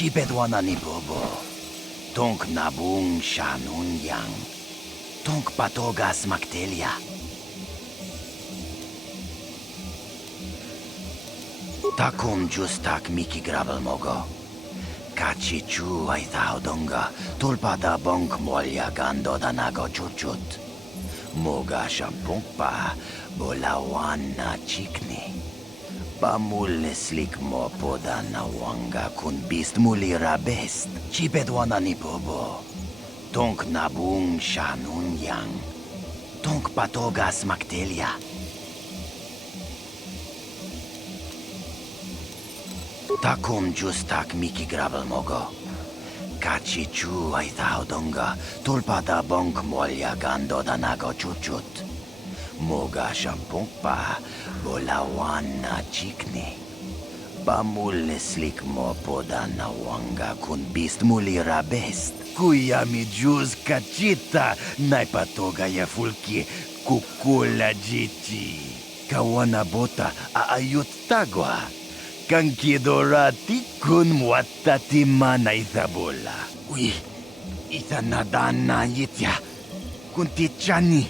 Chibedwana ni bobo. Tonk nabung shanun yang. Tonk patogas maktelia. Takum justak miki grabel mogo. Kachi chu ay taudonga. Tulpada bonk molya gando danago chuchut. Moga shampungpa bolawan na chikni. Pamul slik mo poda na wanga kun bist mulira best. Chibedwana ni bobo. Tonk nabung shanun yang. Tonk patogas maktelia. Takum justak miki grabel mogo. Kachi chu ay taudonga. Tulpada bonk molya gando danago chuchut. Moga shampungpa bolawan na chikni. Pamul slik mo poda na wanga kun bist mulira best. Kuya mi juz kachita naipatoga ya fulki kukula jichi. Kawana bota aayut tagwa. Kankidorati kun muatati mana ithabola. Uy, ithanadana yitya. Kuntichani.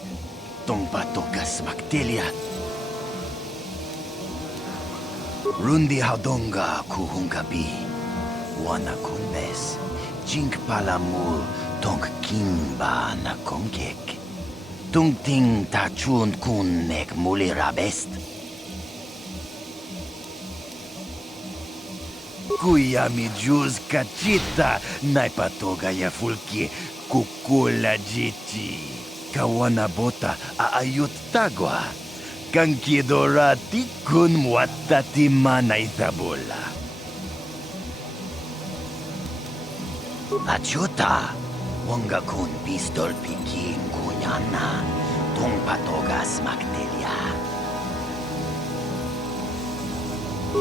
Tong patogas maktelia. Rundi haudonga kuhungabi. Wana kunbes. Jink palamul tong kimba na kongek. Tung ting tachun kun nek mulira best. Kuya mi juz kachita naipatoga ya fulki kukula jichi. Kawana bota aayut tagwa. Kankidorati kun muatati mana ithabola. Achuta, wanga kun pistol pikin kunyana. Tung patogas maktelia.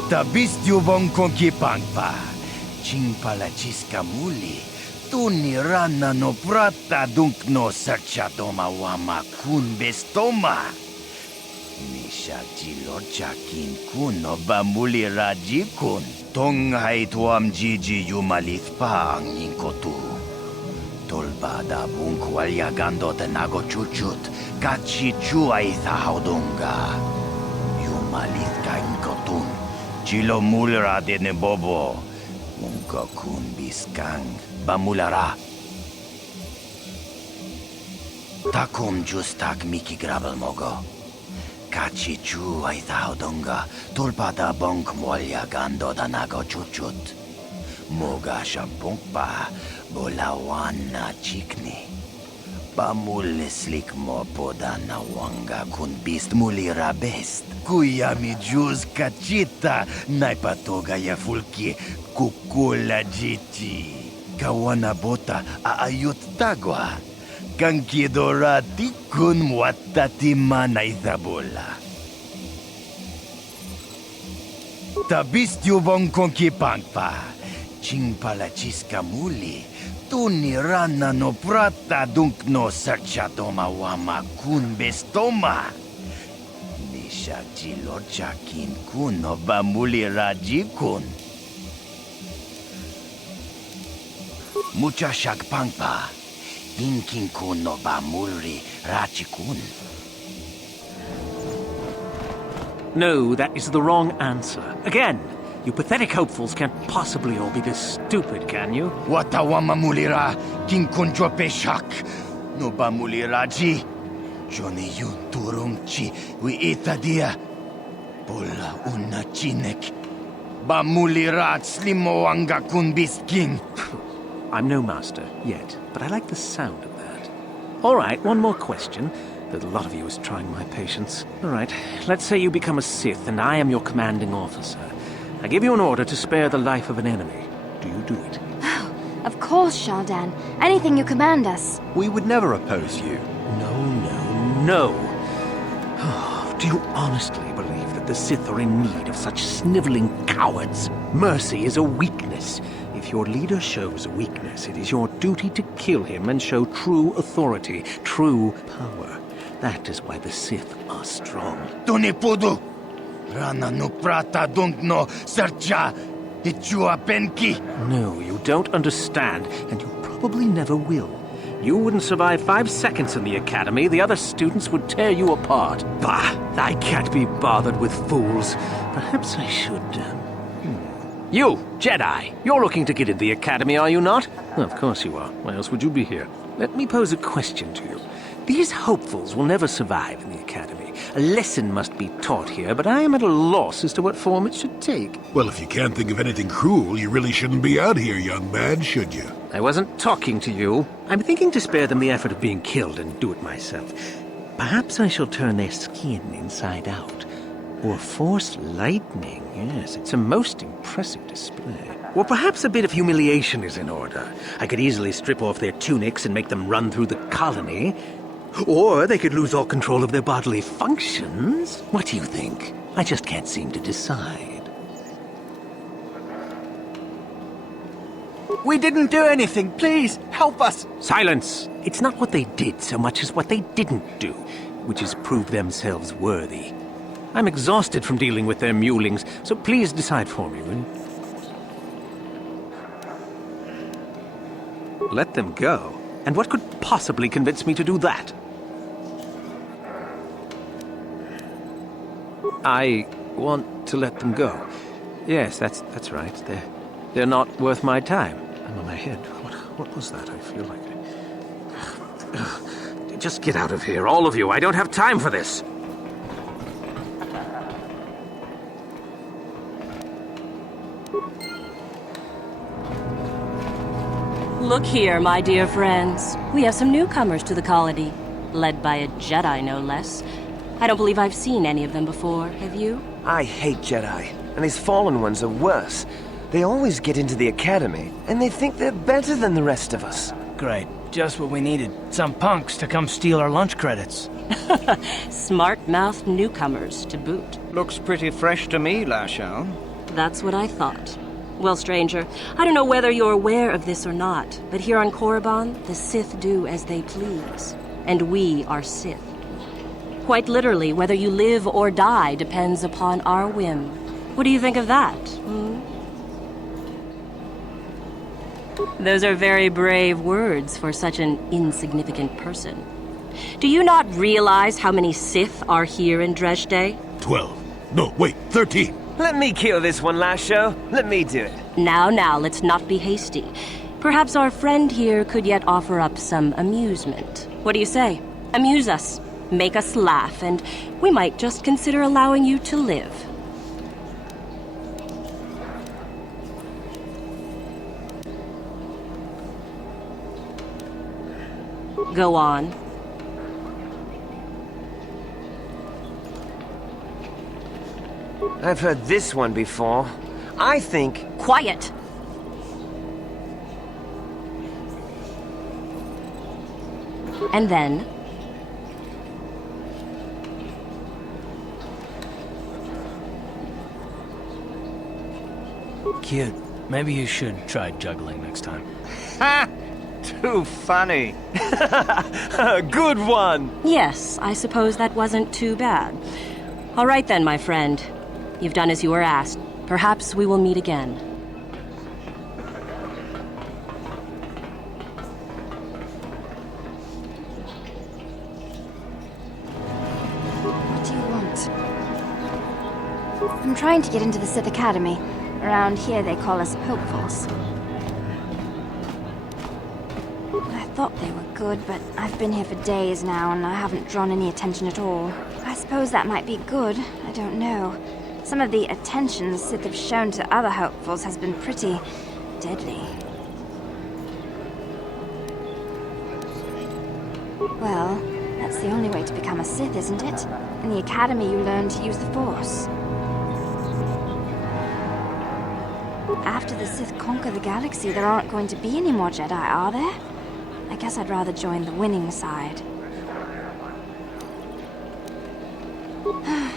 Tabistyo bong konkipangpa. Ching palachiska muli. Tuni rana no prata dunk no sarchadoma wama kun bestoma. Nisha jilocha kin kun no bambuli raji kun. Tong hai tuam jiji yumalith pa ang inkotu. Tolbada bunk walyagando tenago chuchut. Kachi chuay thaudonga. Yumalith ka inkotun. Chilo mulra de ne bobo. Unka kun biskang. Bamulara. Takum justak miki grabel mogo. Kachi chu ay taudonga. Tulpada bonk molya gando danago chuchut. Moga shampungpa bolawan na chikni. Pamul slik mo poda na wanga kun bist mulira best. Kuya mi juz kachita naipatoga ya fulki kukula jichi. Kawana bota aayut tagwa. Kankidorati kun muatati mana ithabola. Tabistyo bong konkipangpa. Ching palachiska muli. Tuni rana no prata dunk no sarchadoma wama kun bestoma. Nisha jilocha kin kun no bamuli raji kun. Mucha shakpangpa. Inkin kun no bamulri raji kun. No, that is the wrong answer. Again, you pathetic hopefuls can't possibly all be this stupid, can you? Watawama mulira kin kun jope shak. No bamulira ji. Johnny yun turumchi wi itadia. Pola una chinek. Bamulira slimo anga kun biskin. I'm no master, yet, but I like the sound of that. All right, one more question. The lot of you is trying my patience. All right, let's say you become a Sith and I am your commanding officer. I give you an order to spare the life of an enemy. Do you do it? Of course, Shardan. Anything you command us. We would never oppose you. No. Do you honestly believe that the Sith are in need of such sniveling cowards? Mercy is a weakness. If your leader shows a weakness, it is your duty to kill him and show true authority, true power. That is why the Sith are strong. Tunipudu! Rana no prata dunk no sarcha. Ichua Benki. No, you don't understand, and you probably never will. You wouldn't survive 5 seconds in the Academy. The other students would tear you apart. Bah! I can't be bothered with fools. Perhaps I should, You, Jedi! You're looking to get into the Academy, are you not? Of course you are. Why else would you be here? Let me pose a question to you. These hopefuls will never survive in the Academy. A lesson must be taught here, but I am at a loss as to what form it should take. Well, if you can't think of anything cruel, you really shouldn't be out here, young man, should you? I wasn't talking to you. I'm thinking to spare them the effort of being killed and do it myself. Perhaps I shall turn their skin inside out. Or force lightning. Yes, it's a most impressive display. Or perhaps a bit of humiliation is in order. I could easily strip off their tunics and make them run through the colony. Or they could lose all control of their bodily functions. What do you think? I just can't seem to decide. We didn't do anything. Please, help us. Silence! It's not what they did so much as what they didn't do, which is prove themselves worthy. I'm exhausted from dealing with their mulings, so please decide for me, will you? Let them go? And what could possibly convince me to do that? I want to let them go. Yes, that's right. They're not worth my time. I'm on my head. What was that? I feel like Just get out of here, all of you. I don't have time for this. Look here, my dear friends. We have some newcomers to the colony, led by a Jedi, no less. I don't believe I've seen any of them before, have you? I hate Jedi, and these fallen ones are worse. They always get into the Academy, and they think they're better than the rest of us. Great. Just what we needed. Some punks to come steal our lunch credits. Smart-mouthed newcomers, to boot. Looks pretty fresh to me, Lashao. That's what I thought. Well, stranger, I don't know whether you're aware of this or not, but here on Korriban, the Sith do as they please. And we are Sith. Quite literally, whether you live or die depends upon our whim. What do you think of that, Those are very brave words for such an insignificant person. Do you not realize how many Sith are here in Dresde? 12. No, wait, 13. Let me kill this one, Lasho. Let me do it. Now, let's not be hasty. Perhaps our friend here could yet offer up some amusement. What do you say? Amuse us, make us laugh, and we might just consider allowing you to live. Go on. I've heard this one before. I think... Quiet! And then... Kid, maybe you should try juggling next time. Ha! Too funny. Good one! Yes, I suppose that wasn't too bad. All right then, my friend. You've done as you were asked. Perhaps we will meet again. What do you want? I'm trying to get into the Sith Academy. Around here they call us hopefuls. I thought they were good, but I've been here for days now and I haven't drawn any attention at all. I suppose that might be good. I don't know. Some of the attention the Sith have shown to other hopefuls has been pretty deadly. Well, that's the only way to become a Sith, isn't it? In the Academy you learn to use the Force. After the Sith conquer the galaxy, there aren't going to be any more Jedi, are there? I guess I'd rather join the winning side.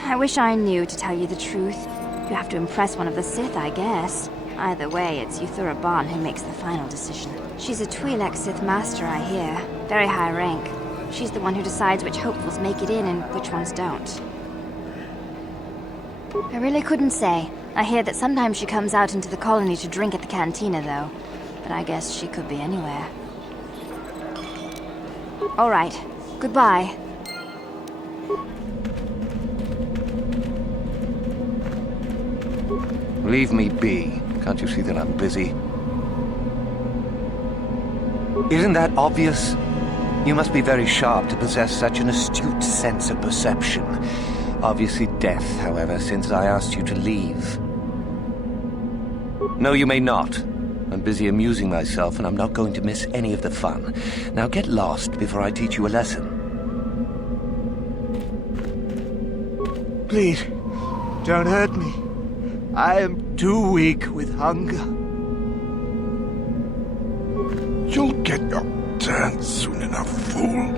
I wish I knew, to tell you the truth. You have to impress one of the Sith, I guess. Either way, it's Yuthura who makes the final decision. She's a Twi'lek Sith Master, I hear. Very high rank. She's the one who decides which hopefuls make it in and which ones don't. I really couldn't say. I hear that sometimes she comes out into the colony to drink at the cantina, though. But I guess she could be anywhere. All right. Goodbye. Leave me be. Can't you see that I'm busy? Isn't that obvious? You must be very sharp to possess such an astute sense of perception. Obviously death, however, since I asked you to leave. No, you may not. I'm busy amusing myself, and I'm not going to miss any of the fun. Now get lost before I teach you a lesson. Please, don't hurt me. I am too weak with hunger. You'll get your turn soon enough, fool.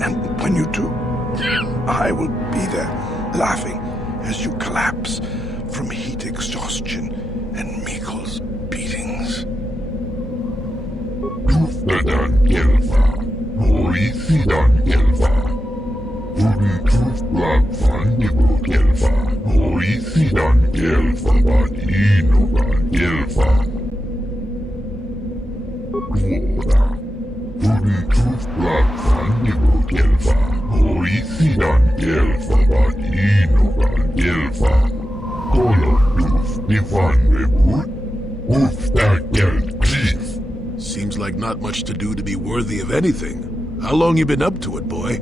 And when you do, I will be there, laughing as you collapse from heat exhaustion and Mikkel's beatings. Seems like not much to do to be worthy of anything. How long you been up to it, boy?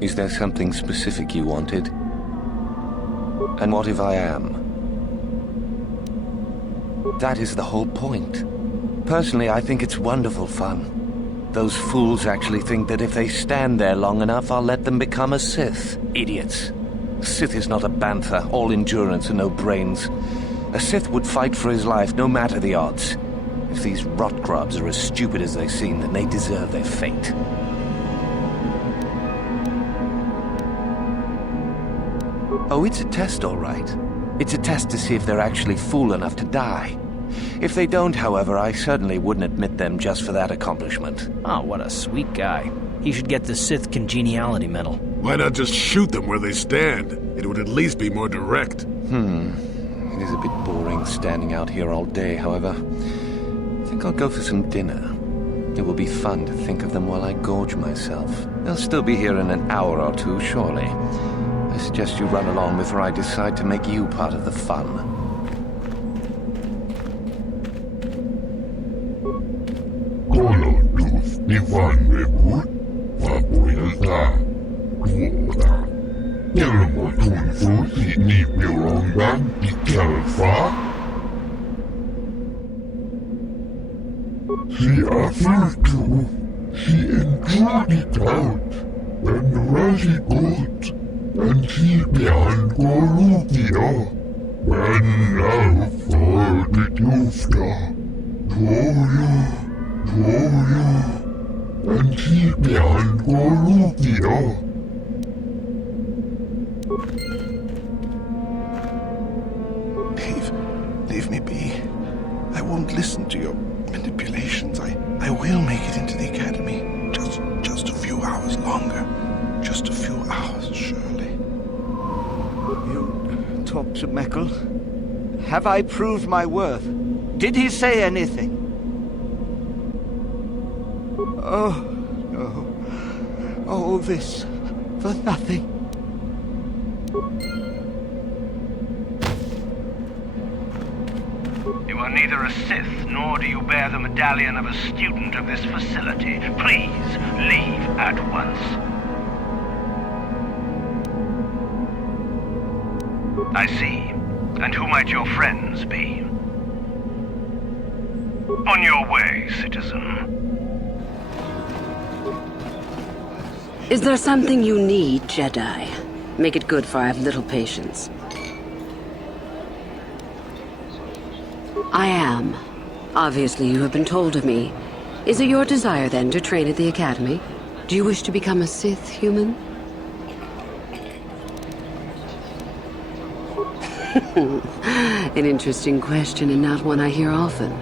Is there something specific you wanted? And what if I am? That is the whole point. Personally, I think it's wonderful fun. Those fools actually think that if they stand there long enough, I'll let them become a Sith. Idiots. Sith is not a bantha, all endurance and no brains. A Sith would fight for his life, no matter the odds. If these rot grubs are as stupid as they seem, then they deserve their fate. Oh, it's a test, all right. It's a test to see if they're actually fool enough to die. If they don't, however, I certainly wouldn't admit them just for that accomplishment. Oh, what a sweet guy. He should get the Sith Congeniality Medal. Why not just shoot them where they stand? It would at least be more direct. It is a bit boring standing out here all day, however. I think I'll go for some dinner. It will be fun to think of them while I gorge myself. They'll still be here in an hour or two, surely. I suggest you run along before I decide to make you part of the fun. Leave me be. I won't listen to your manipulations. I will make it into the Academy. Just a few hours longer. Just a few hours, surely. You talked to Mikkel? Have I proved my worth? Did he say anything? Oh, no. All this for nothing. You are neither a Sith, nor do you bear the medallion of a student of this facility. Please, leave at once. I see. And who might your friends be? On your way, citizen. Is there something you need, Jedi? Make it good, for I have little patience. I am. Obviously, you have been told of me. Is it your desire, then, to train at the Academy? Do you wish to become a Sith human? An interesting question, and not one I hear often.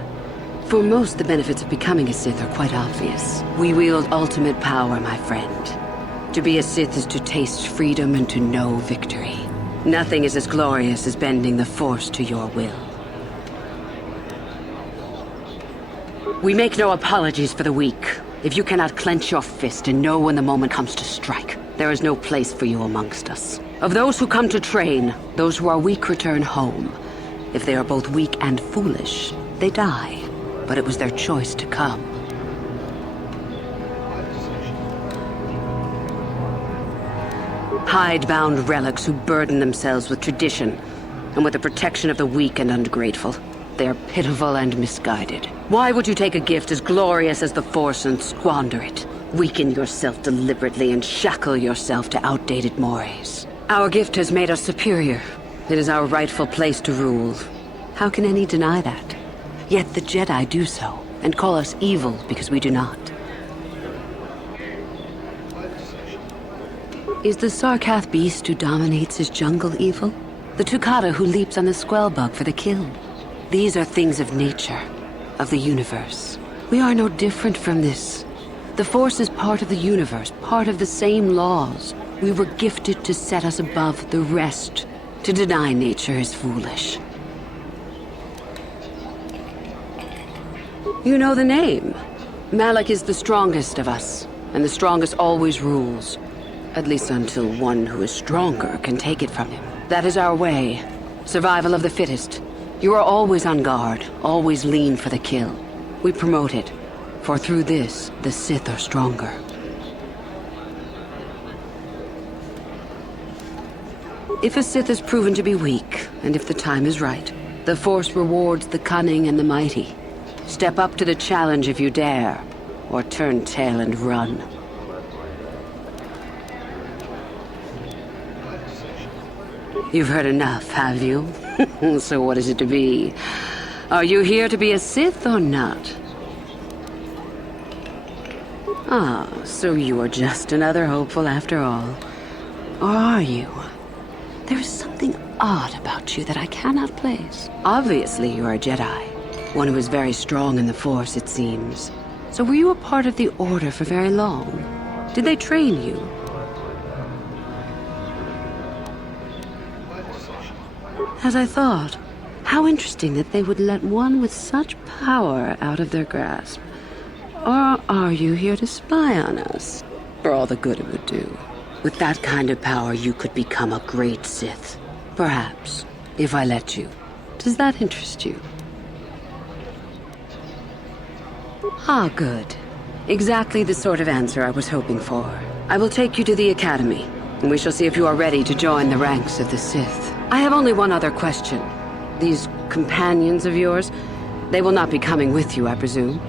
For most, the benefits of becoming a Sith are quite obvious. We wield ultimate power, my friend. To be a Sith is to taste freedom and to know victory. Nothing is as glorious as bending the Force to your will. We make no apologies for the weak. If you cannot clench your fist and know when the moment comes to strike, there is no place for you amongst us. Of those who come to train, those who are weak return home. If they are both weak and foolish, they die. But it was their choice to come. Hide-bound relics who burden themselves with tradition and with the protection of the weak and ungrateful. They are pitiful and misguided. Why would you take a gift as glorious as the Force and squander it? Weaken yourself deliberately and shackle yourself to outdated mores. Our gift has made us superior. It is our rightful place to rule. How can any deny that? Yet the Jedi do so, and call us evil because we do not. Is the Sarkath beast who dominates his jungle evil? The Tukata who leaps on the Squellbug for the kill? These are things of nature, of the universe. We are no different from this. The Force is part of the universe, part of the same laws. We were gifted to set us above the rest. To deny nature is foolish. You know the name. Malak is the strongest of us, and the strongest always rules. At least until one who is stronger can take it from him. That is our way. Survival of the fittest. You are always on guard, always lean for the kill. We promote it, for through this, the Sith are stronger. If a Sith is proven to be weak, and if the time is right, the Force rewards the cunning and the mighty. Step up to the challenge if you dare, or turn tail and run. You've heard enough, have you? So what is it to be? Are you here to be a Sith or not? Ah, so you are just another hopeful after all. Or are you? There is something odd about you that I cannot place. Obviously, you are a Jedi. One who is very strong in the Force, it seems. So were you a part of the Order for very long? Did they train you? As I thought, how interesting that they would let one with such power out of their grasp. Or are you here to spy on us? For all the good it would do. With that kind of power, you could become a great Sith. Perhaps, if I let you. Does that interest you? Ah, good. Exactly the sort of answer I was hoping for. I will take you to the Academy, and we shall see if you are ready to join the ranks of the Sith. I have only one other question. These companions of yours, they will not be coming with you, I presume?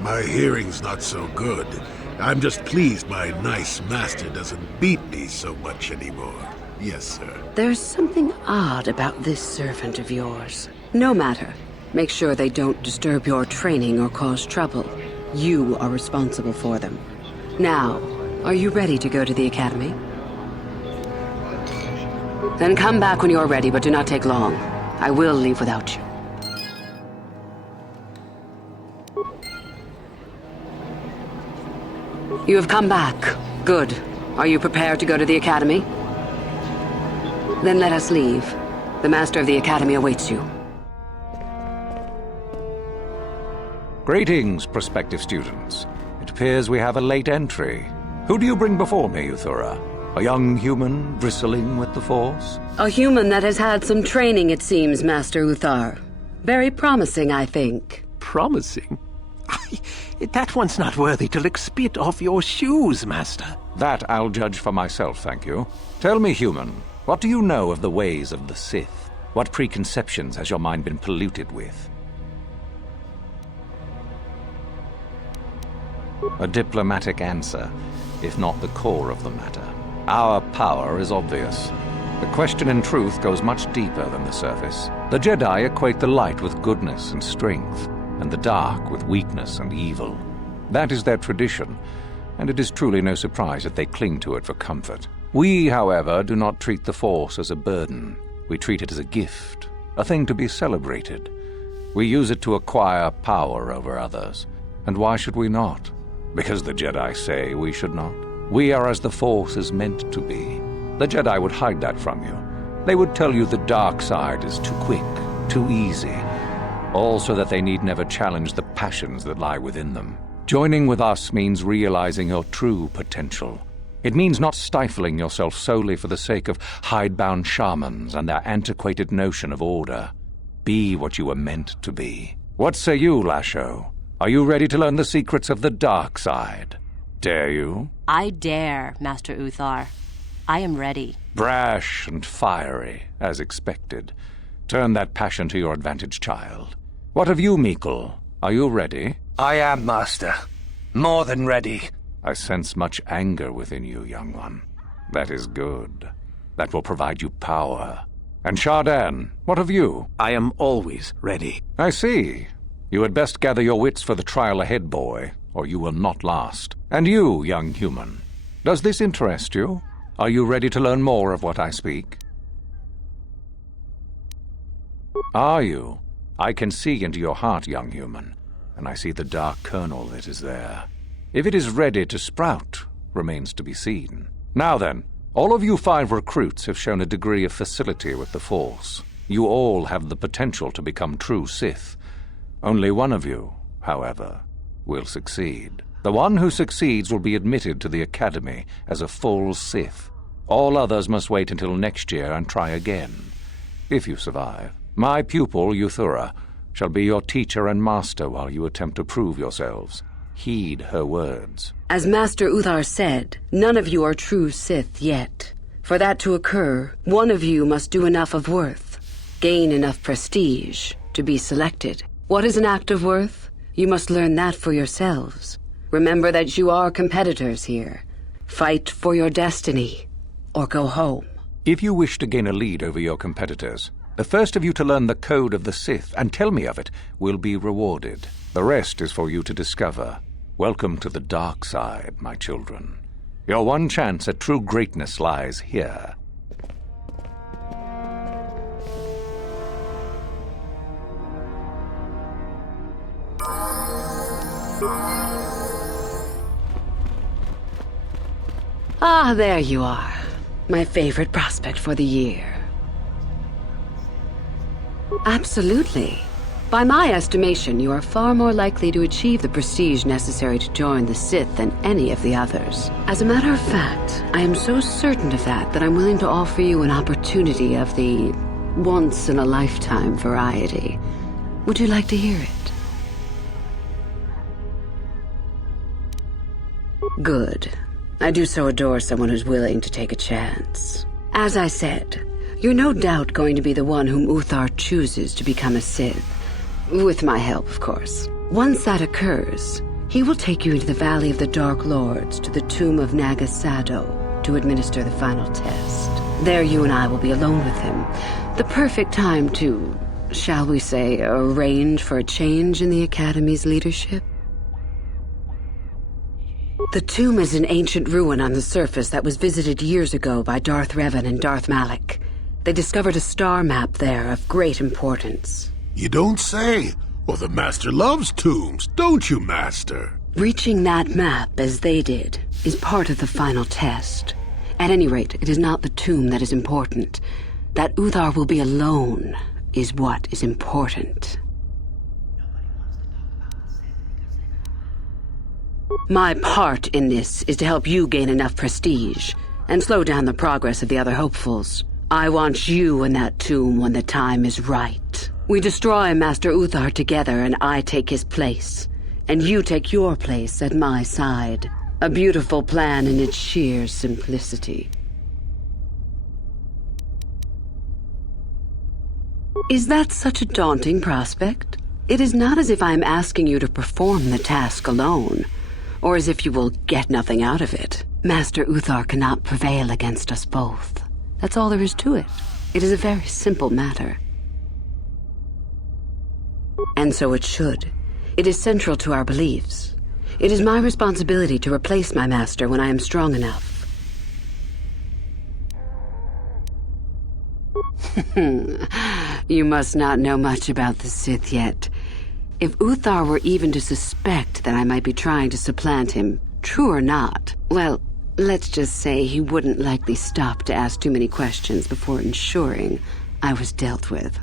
My hearing's not so good. I'm just pleased my nice master doesn't beat me so much anymore. Yes, sir. There's something odd about this servant of yours. No matter. Make sure they don't disturb your training or cause trouble. You are responsible for them. Now, are you ready to go to the Academy? Then come back when you're ready, but do not take long. I will leave without you. You have come back. Good. Are you prepared to go to the Academy? Then let us leave. The Master of the Academy awaits you. Greetings, prospective students. It appears we have a late entry. Who do you bring before me, Uthura? A young human bristling with the Force? A human that has had some training, it seems, Master Uthar. Very promising, I think. Promising? That one's not worthy to lick spit off your shoes, Master. That I'll judge for myself, thank you. Tell me, human, what do you know of the ways of the Sith? What preconceptions has your mind been polluted with? A diplomatic answer, if not the core of the matter. Our power is obvious. The question in truth goes much deeper than the surface. The Jedi equate the light with goodness and strength, and the dark with weakness and evil. That is their tradition, and it is truly no surprise that they cling to it for comfort. We, however, do not treat the Force as a burden. We treat it as a gift, a thing to be celebrated. We use it to acquire power over others. And why should we not? Because the Jedi say we should not. We are as the Force is meant to be. The Jedi would hide that from you. They would tell you the dark side is too quick, too easy, all so that they need never challenge the passions that lie within them. Joining with us means realizing your true potential. It means not stifling yourself solely for the sake of hidebound shamans and their antiquated notion of order. Be what you were meant to be. What say you, Lasho? Are you ready to learn the secrets of the dark side? Dare you? I dare, Master Uthar. I am ready. Brash and fiery, as expected. Turn that passion to your advantage, child. What of you, Meekle? Are you ready? I am, Master. More than ready. I sense much anger within you, young one. That is good. That will provide you power. And Shardan, what of you? I am always ready. I see. You had best gather your wits for the trial ahead, boy, or you will not last. And you, young human, does this interest you? Are you ready to learn more of what I speak? Are you? I can see into your heart, young human, and I see the dark kernel that is there. If it is ready to sprout, remains to be seen. Now then, all of you 5 recruits have shown a degree of facility with the Force. You all have the potential to become true Sith. Only one of you, however, will succeed. The one who succeeds will be admitted to the Academy as a full Sith. All others must wait until next year and try again, if you survive. My pupil, Euthura, shall be your teacher and master while you attempt to prove yourselves. Heed her words. As Master Uthar said, none of you are true Sith yet. For that to occur, one of you must do enough of worth, gain enough prestige, to be selected. What is an act of worth? You must learn that for yourselves. Remember that you are competitors here. Fight for your destiny, or go home. If you wish to gain a lead over your competitors, the first of you to learn the code of the Sith and tell me of it will be rewarded. The rest is for you to discover. Welcome to the dark side, my children. Your one chance at true greatness lies here. Ah, there you are. My favorite prospect for the year. Absolutely. By my estimation, you are far more likely to achieve the prestige necessary to join the Sith than any of the others. As a matter of fact, I am so certain of that I'm willing to offer you an opportunity of the once-in-a-lifetime variety. Would you like to hear it? Good. I do so adore someone who's willing to take a chance. As I said, you're no doubt going to be the one whom Uthar chooses to become a Sith. With my help, of course. Once that occurs, he will take you into the Valley of the Dark Lords to the tomb of Nagasado to administer the final test. There you and I will be alone with him. The perfect time to, shall we say, arrange for a change in the Academy's leadership. The tomb is an ancient ruin on the surface that was visited years ago by Darth Revan and Darth Malak. They discovered a star map there of great importance. You don't say. Well, the Master loves tombs, don't you, Master? Reaching that map, as they did, is part of the final test. At any rate, it is not the tomb that is important. That Uthar will be alone is what is important. My part in this is to help you gain enough prestige and slow down the progress of the other hopefuls. I want you in that tomb when the time is right. We destroy Master Uthar together and I take his place. And you take your place at my side. A beautiful plan in its sheer simplicity. Is that such a daunting prospect? It is not as if I am asking you to perform the task alone. or as if you will get nothing out of it. Master Uthar cannot prevail against us both. That's all there is to it. It is a very simple matter. And so it should. It is central to our beliefs. It is my responsibility to replace my master when I am strong enough. You must not know much about the Sith yet. If Uthar were even to suspect that I might be trying to supplant him, true or not, well, let's just say he wouldn't likely stop to ask too many questions before ensuring I was dealt with.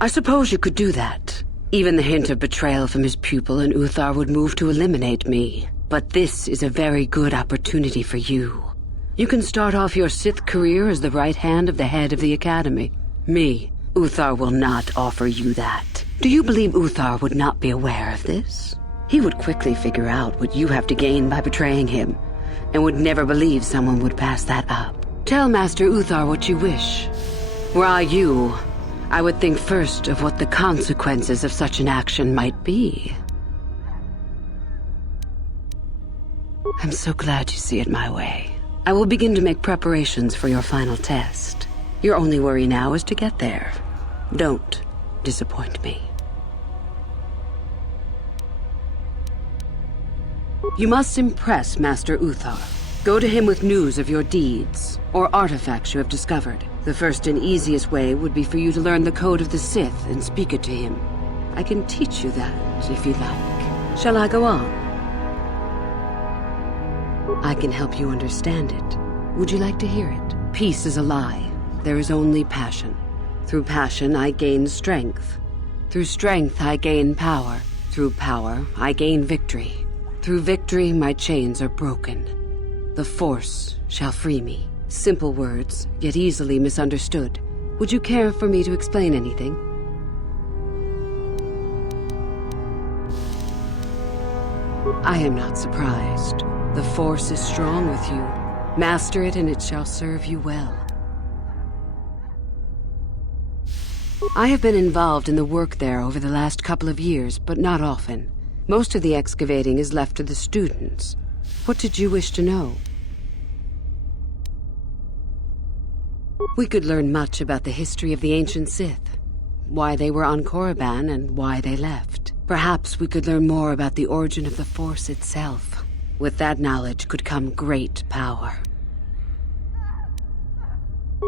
I suppose you could do that. Even the hint of betrayal from his pupil and Uthar would move to eliminate me. But this is a very good opportunity for you. You can start off your Sith career as the right hand of the head of the Academy. Me, Uthar will not offer you that. Do you believe Uthar would not be aware of this? He would quickly figure out what you have to gain by betraying him, and would never believe someone would pass that up. Tell Master Uthar what you wish. Were I you, I would think first of what the consequences of such an action might be. I'm so glad you see it my way. I will begin to make preparations for your final test. Your only worry now is to get there. Don't disappoint me. You must impress Master Uthar. Go to him with news of your deeds, or artifacts you have discovered. The first and easiest way would be for you to learn the code of the Sith and speak it to him. I can teach you that, if you like. Shall I go on? I can help you understand it. Would you like to hear it? Peace is a lie. There is only passion. Through passion, I gain strength. Through strength, I gain power. Through power, I gain victory. Through victory, my chains are broken. The Force shall free me. Simple words, yet easily misunderstood. Would you care for me to explain anything? I am not surprised. The Force is strong with you. Master it and it shall serve you well. I have been involved in the work there over the last couple of years, but not often. Most of the excavating is left to the students. What did you wish to know? We could learn much about the history of the ancient Sith, why they were on Korriban and why they left. Perhaps we could learn more about the origin of the Force itself. With that knowledge could come great power.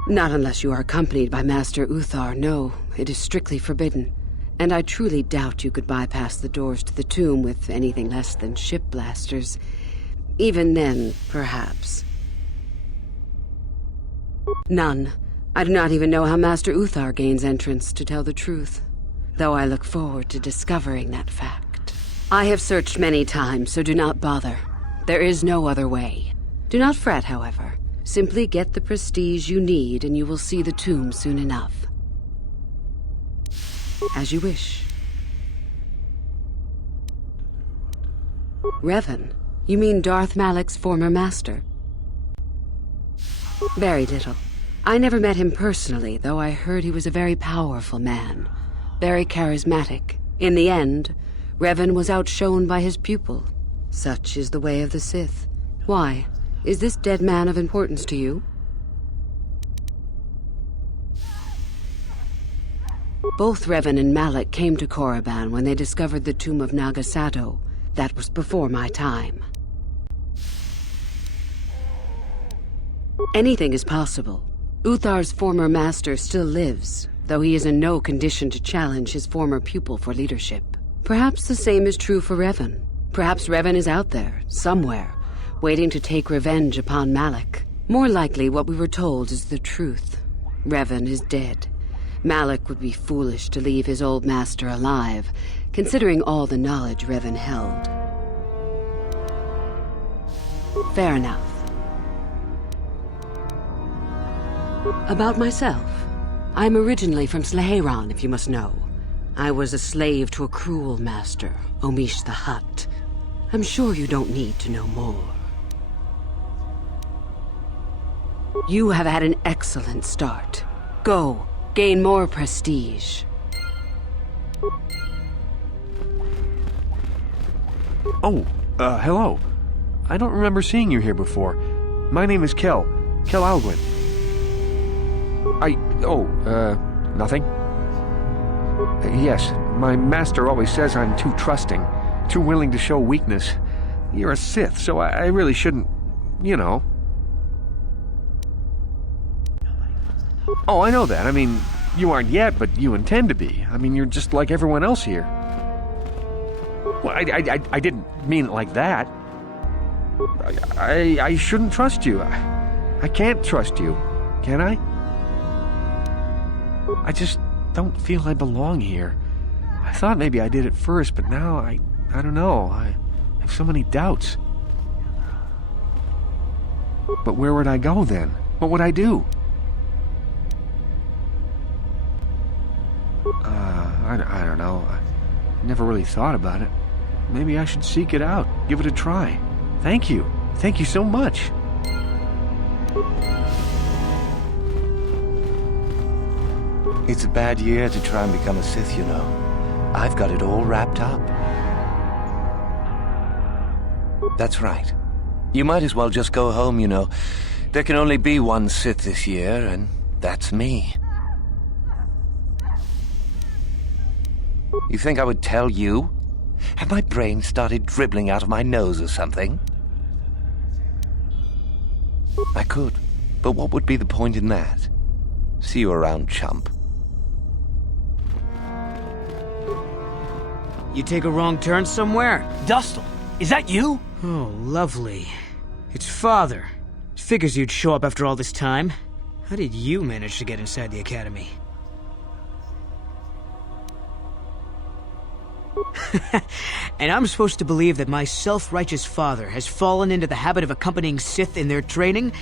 Not unless you are accompanied by Master Uthar, no, it is strictly forbidden. And I truly doubt you could bypass the doors to the tomb with anything less than ship blasters. Even then, perhaps. None. I do not even know how Master Uthar gains entrance, to tell the truth. Though I look forward to discovering that fact. I have searched many times, so do not bother. There is no other way. Do not fret, however. Simply get the prestige you need and you will see the tomb soon enough. As you wish. Revan? You mean Darth Malak's former master? Very little. I never met him personally, though I heard he was a very powerful man. Very charismatic. In the end, Revan was outshone by his pupil. Such is the way of the Sith. Why? Is this dead man of importance to you? Both Revan and Malak came to Korriban when they discovered the tomb of Nagasato. That was before my time. Anything is possible. Uthar's former master still lives, though he is in no condition to challenge his former pupil for leadership. Perhaps the same is true for Revan. Perhaps Revan is out there, somewhere, waiting to take revenge upon Malak. More likely, what we were told is the truth. Revan is dead. Malak would be foolish to leave his old master alive, considering all the knowledge Revan held. Fair enough. About myself. I'm originally from Slaheron, if you must know. I was a slave to a cruel master, Omish the Hutt. I'm sure you don't need to know more. You have had an excellent start. Go, gain more prestige. Oh, hello. I don't remember seeing you here before. My name is Kel Alguin. Nothing? Yes, my master always says I'm too trusting, too willing to show weakness. You're a Sith, so I really shouldn't, you know. Oh, I know that. I mean, you aren't yet, but you intend to be. I mean, you're just like everyone else here. Well, I didn't mean it like that. I shouldn't trust you. I can't trust you, can I? I just don't feel I belong here. I thought maybe I did at first, but now I don't know. I have so many doubts. But where would I go then? What would I do? I don't know. I never really thought about it. Maybe I should seek it out, give it a try. Thank you. Thank you so much. It's a bad year to try and become a Sith, you know. I've got it all wrapped up. That's right. You might as well just go home, you know. There can only be one Sith this year, and that's me. You think I would tell you? Have my brain started dribbling out of my nose or something? I could, but what would be the point in that? See you around, chump. You take a wrong turn somewhere? Dustle, is that you? Oh, lovely. It's Father. Figures you'd show up after all this time. How did you manage to get inside the Academy? And I'm supposed to believe that my self-righteous father has fallen into the habit of accompanying Sith in their training?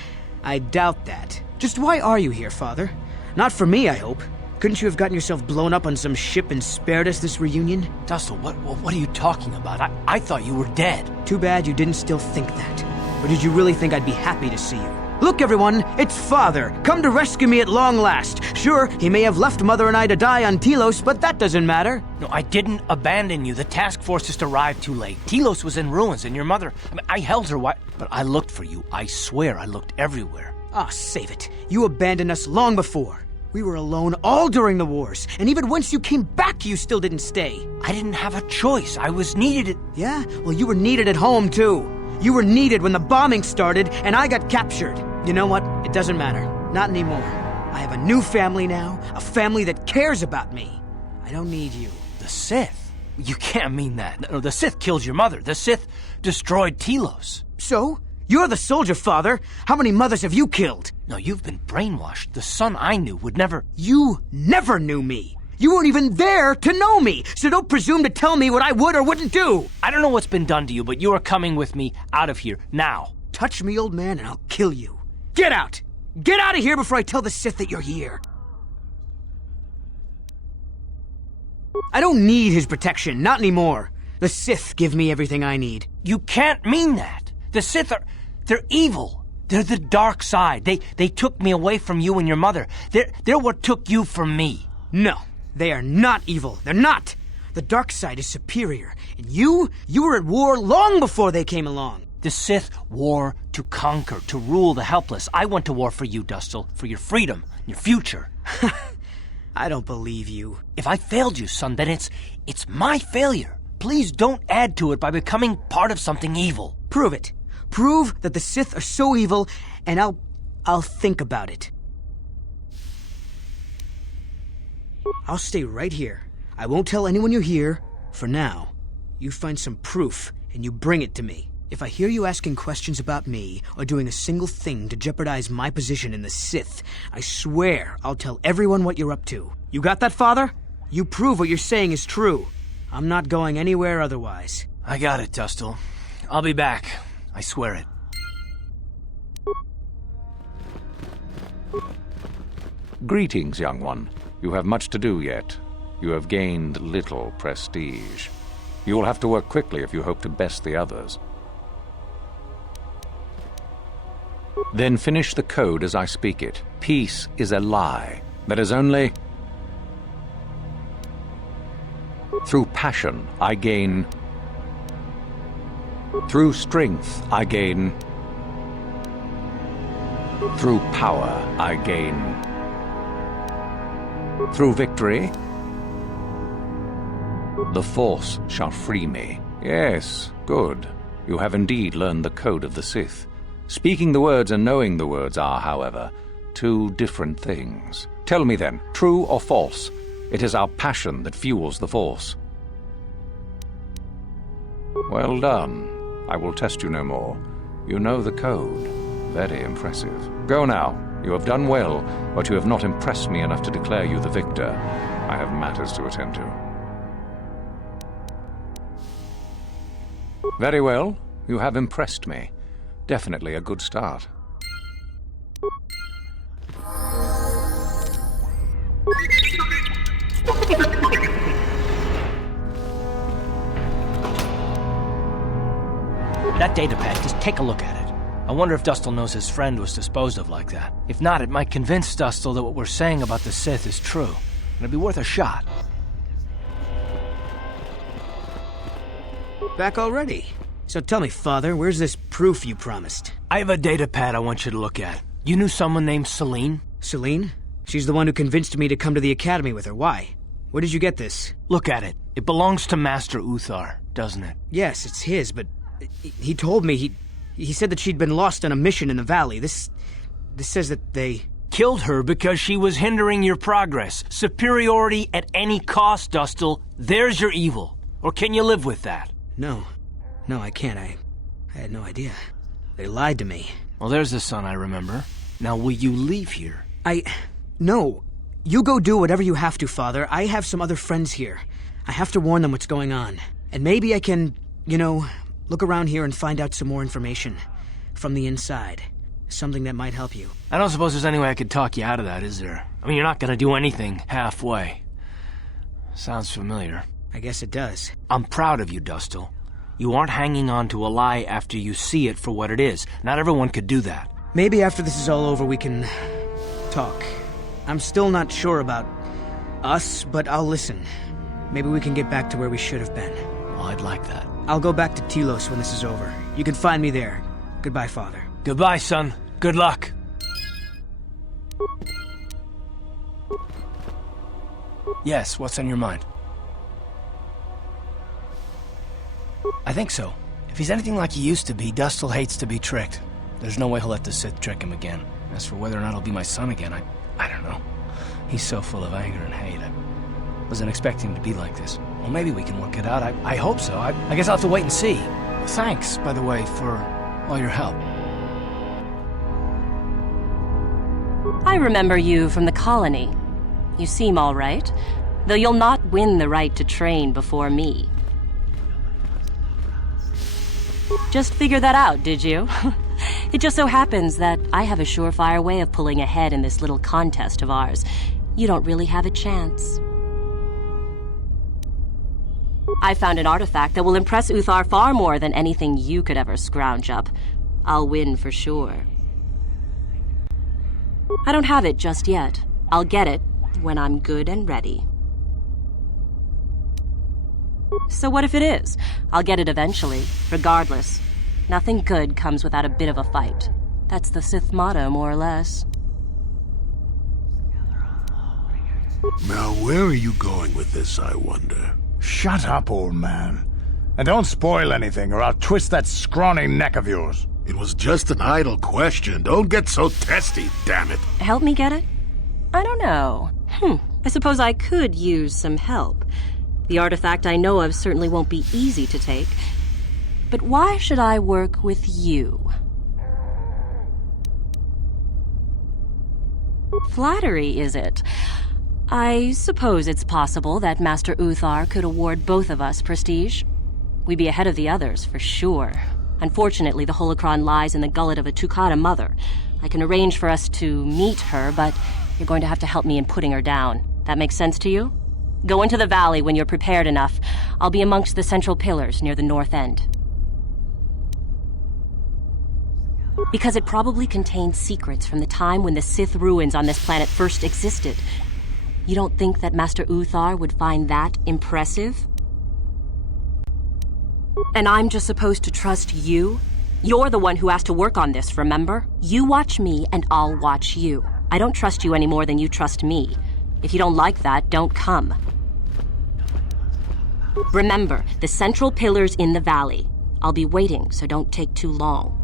I doubt that. Just why are you here, Father? Not for me, I hope. Couldn't you have gotten yourself blown up on some ship and spared us this reunion? Dustle, what are you talking about? I thought you were dead. Too bad you didn't still think that. Or did you really think I'd be happy to see you? Look, everyone, it's Father, come to rescue me at long last. Sure, he may have left Mother and I to die on Telos, but that doesn't matter. No, I didn't abandon you. The task force just arrived too late. Telos was in ruins, and your mother... I held her, but I looked for you. I swear I looked everywhere. Ah, save it. You abandoned us long before. We were alone all during the wars, and even once you came back, you still didn't stay. I didn't have a choice. I was needed. Yeah? Well, you were needed at home, too. You were needed when the bombing started, and I got captured. You know what? It doesn't matter. Not anymore. I have a new family now, a family that cares about me. I don't need you. The Sith? You can't mean that. No, the Sith killed your mother. The Sith destroyed Telos. So? You're the soldier, Father. How many mothers have you killed? No, you've been brainwashed. The son I knew would never... You never knew me. You weren't even there to know me, so don't presume to tell me what I would or wouldn't do. I don't know what's been done to you, but you are coming with me out of here, now. Touch me, old man, and I'll kill you. Get out! Get out of here before I tell the Sith that you're here. I don't need his protection, not anymore. The Sith give me everything I need. You can't mean that. The Sith are... they're evil. They're the dark side. They took me away from you and your mother. They're what took you from me. No, they are not evil. They're not. The dark side is superior. And you were at war long before they came along. The Sith war to conquer, to rule the helpless. I went to war for you, Dustle, for your freedom, your future. I don't believe you. If I failed you, son, then it's my failure. Please don't add to it by becoming part of something evil. Prove it. Prove that the Sith are so evil, and I'll think about it. I'll stay right here. I won't tell anyone you're here, for now. You find some proof, and you bring it to me. If I hear you asking questions about me, or doing a single thing to jeopardize my position in the Sith, I swear I'll tell everyone what you're up to. You got that, Father? You prove what you're saying is true. I'm not going anywhere otherwise. I got it, Dustle. I'll be back. I swear it. Greetings, young one. You have much to do yet. You have gained little prestige. You will have to work quickly if you hope to best the others. Then finish the code as I speak it. Peace is a lie. That is only... Through passion, I gain... Through strength, I gain. Through power, I gain. Through victory, the Force shall free me. Yes, good. You have indeed learned the code of the Sith. Speaking the words and knowing the words are, however, two different things. Tell me then, true or false? It is our passion that fuels the Force. Well done. I will test you no more. You know the code. Very impressive. Go now. You have done well, but you have not impressed me enough to declare you the victor. I have matters to attend to. Very well. You have impressed me. Definitely a good start. That datapad, just take a look at it. I wonder if Dustil knows his friend was disposed of like that. If not, it might convince Dustil that what we're saying about the Sith is true. It'd be worth a shot. Back already? So tell me, Father, where's this proof you promised? I have a datapad I want you to look at. You knew someone named Celine? Celine? She's the one who convinced me to come to the Academy with her. Why? Where did you get this? Look at it. It belongs to Master Uthar, doesn't it? Yes, it's his, but he told me he said that she'd been lost on a mission in the valley. This says that they killed her because she was hindering your progress. Superiority at any cost, Dustil. There's your evil. Or can you live with that? No, I can't. I had no idea. They lied to me. Well, there's the son I remember. Now, will you leave here? No. You go do whatever you have to, Father. I have some other friends here. I have to warn them what's going on. And maybe I can, look around here and find out some more information. From the inside. Something that might help you. I don't suppose there's any way I could talk you out of that, is there? I mean, you're not gonna do anything halfway. Sounds familiar. I guess it does. I'm proud of you, Dustil. You aren't hanging on to a lie after you see it for what it is. Not everyone could do that. Maybe after this is all over we can talk. I'm still not sure about us, but I'll listen. Maybe we can get back to where we should have been. Well, I'd like that. I'll go back to Telos when this is over. You can find me there. Goodbye, Father. Goodbye, son. Good luck. Yes, what's on your mind? I think so. If he's anything like he used to be, Dustil hates to be tricked. There's no way he'll let the Sith trick him again. As for whether or not he'll be my son again, I don't know. He's so full of anger and hate. I wasn't expecting him to be like this. Well, maybe we can work it out. I hope so. I guess I'll have to wait and see. Thanks, by the way, for all your help. I remember you from the colony. You seem all right, though you'll not win the right to train before me. Just figured that out, did you? It just so happens that I have a surefire way of pulling ahead in this little contest of ours. You don't really have a chance. I found an artifact that will impress Uthar far more than anything you could ever scrounge up. I'll win for sure. I don't have it just yet. I'll get it when I'm good and ready. So what if it is? I'll get it eventually, regardless. Nothing good comes without a bit of a fight. That's the Sith motto, more or less. Now, where are you going with this, I wonder? Shut up, old man. And don't spoil anything, or I'll twist that scrawny neck of yours. It was just an idle question. Don't get so testy, damn it. Help me get it? I don't know. I suppose I could use some help. The artifact I know of certainly won't be easy to take. But why should I work with you? Flattery, is it? I suppose it's possible that Master Uthar could award both of us prestige. We'd be ahead of the others, for sure. Unfortunately, the holocron lies in the gullet of a Tukata mother. I can arrange for us to meet her, but you're going to have to help me in putting her down. That makes sense to you? Go into the valley when you're prepared enough. I'll be amongst the central pillars near the north end. Because it probably contains secrets from the time when the Sith ruins on this planet first existed. You don't think that Master Uthar would find that impressive? And I'm just supposed to trust you? You're the one who has to work on this, remember? You watch me, and I'll watch you. I don't trust you any more than you trust me. If you don't like that, don't come. Remember, the central pillar's in the valley. I'll be waiting, so don't take too long.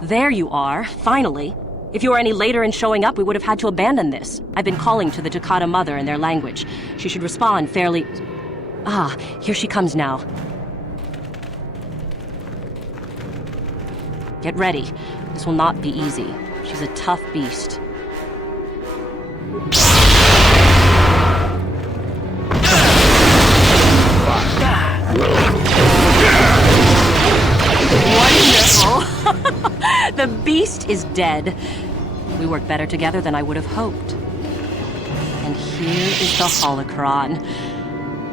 There you are, finally. If you were any later in showing up, we would have had to abandon this. I've been calling to the Takata mother in their language. She should respond fairly... Ah, here she comes now. Get ready. This will not be easy. She's a tough beast. Wonderful! The beast is dead. We work better together than I would have hoped. And here is the holocron.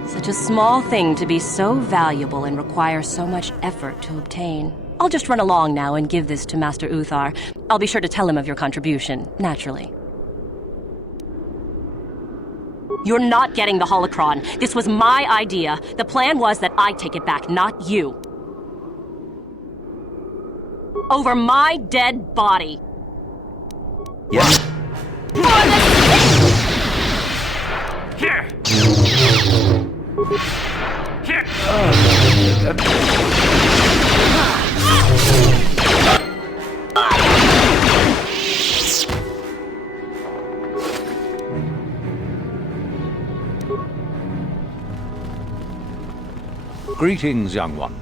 Such a small thing to be so valuable and require so much effort to obtain. I'll just run along now and give this to Master Uthar. I'll be sure to tell him of your contribution, naturally. You're not getting the holocron. This was my idea. The plan was that I take it back, not you. Over my dead body. Yeah. Here! Here! Greetings, young one.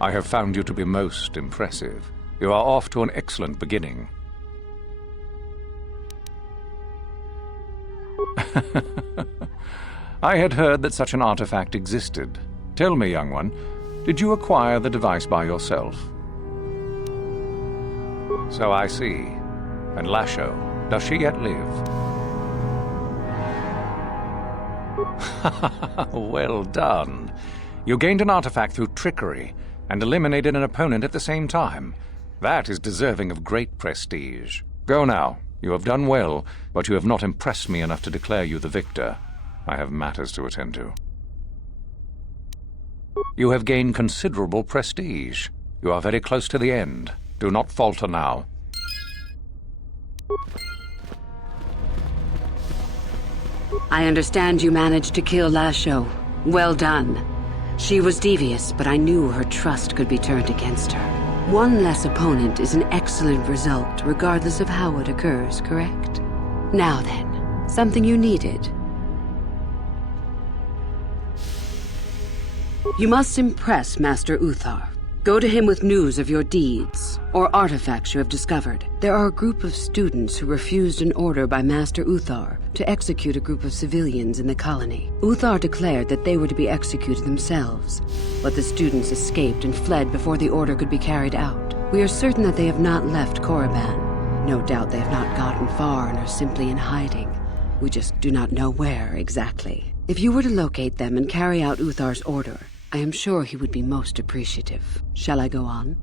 I have found you to be most impressive. You are off to an excellent beginning. I had heard that such an artifact existed. Tell me, young one, did you acquire the device by yourself? So I see. And Lasho, does she yet live? Well done. You gained an artifact through trickery, and eliminated an opponent at the same time. That is deserving of great prestige. Go now. You have done well, but you have not impressed me enough to declare you the victor. I have matters to attend to. You have gained considerable prestige. You are very close to the end. Do not falter now. I understand you managed to kill Lasho. Well done. She was devious, but I knew her trust could be turned against her. One less opponent is an excellent result, regardless of how it occurs, correct? Now then, something you needed. You must impress Master Uthar. Go to him with news of your deeds, or artifacts you have discovered. There are a group of students who refused an order by Master Uthar to execute a group of civilians in the colony. Uthar declared that they were to be executed themselves, but the students escaped and fled before the order could be carried out. We are certain that they have not left Korriban. No doubt they have not gotten far and are simply in hiding. We just do not know where exactly. If you were to locate them and carry out Uthar's order, I am sure he would be most appreciative. Shall I go on?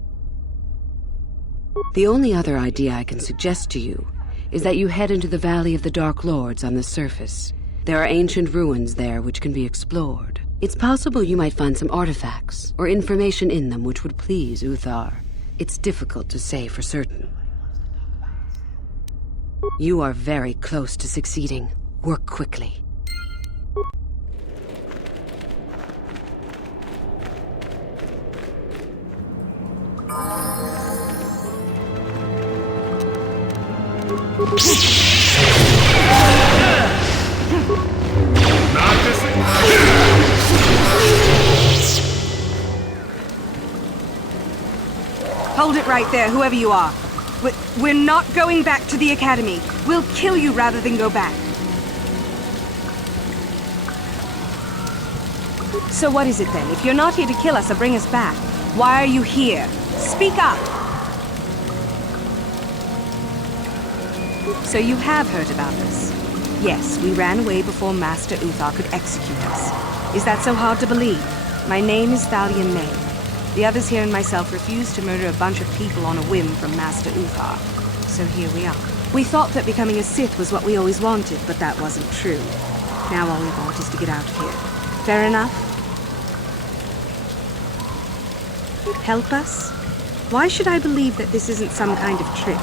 The only other idea I can suggest to you is that you head into the Valley of the Dark Lords on the surface. There are ancient ruins there which can be explored. It's possible you might find some artifacts or information in them which would please Uthar. It's difficult to say for certain. You are very close to succeeding. Work quickly. Hold it right there, whoever you are. We're not going back to the Academy. We'll kill you rather than go back. So what is it then? If you're not here to kill us or bring us back, why are you here? Speak up! So you have heard about us? Yes, we ran away before Master Uthar could execute us. Is that so hard to believe? My name is Thalion May. The others here and myself refused to murder a bunch of people on a whim from Master Uthar. So here we are. We thought that becoming a Sith was what we always wanted, but that wasn't true. Now all we want is to get out of here. Fair enough? Help us? Why should I believe that this isn't some kind of trick?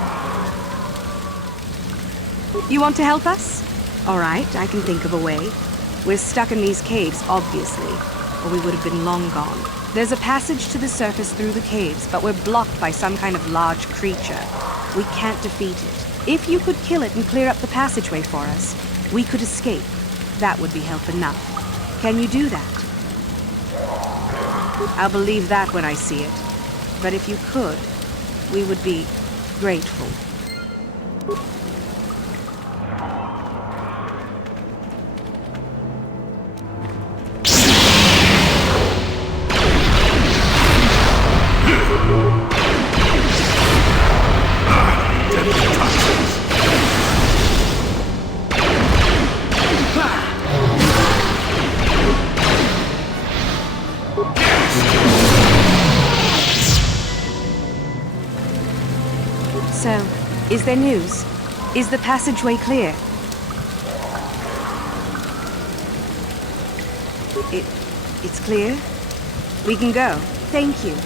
You want to help us? All right, I can think of a way. We're stuck in these caves, obviously, or we would have been long gone. There's a passage to the surface through the caves, but we're blocked by some kind of large creature. We can't defeat it. If you could kill it and clear up the passageway for us, we could escape. That would be help enough. Can you do that? I'll believe that when I see it. But if you could, we would be grateful. So, is there news? Is the passageway clear? It's clear? We can go. Thank you.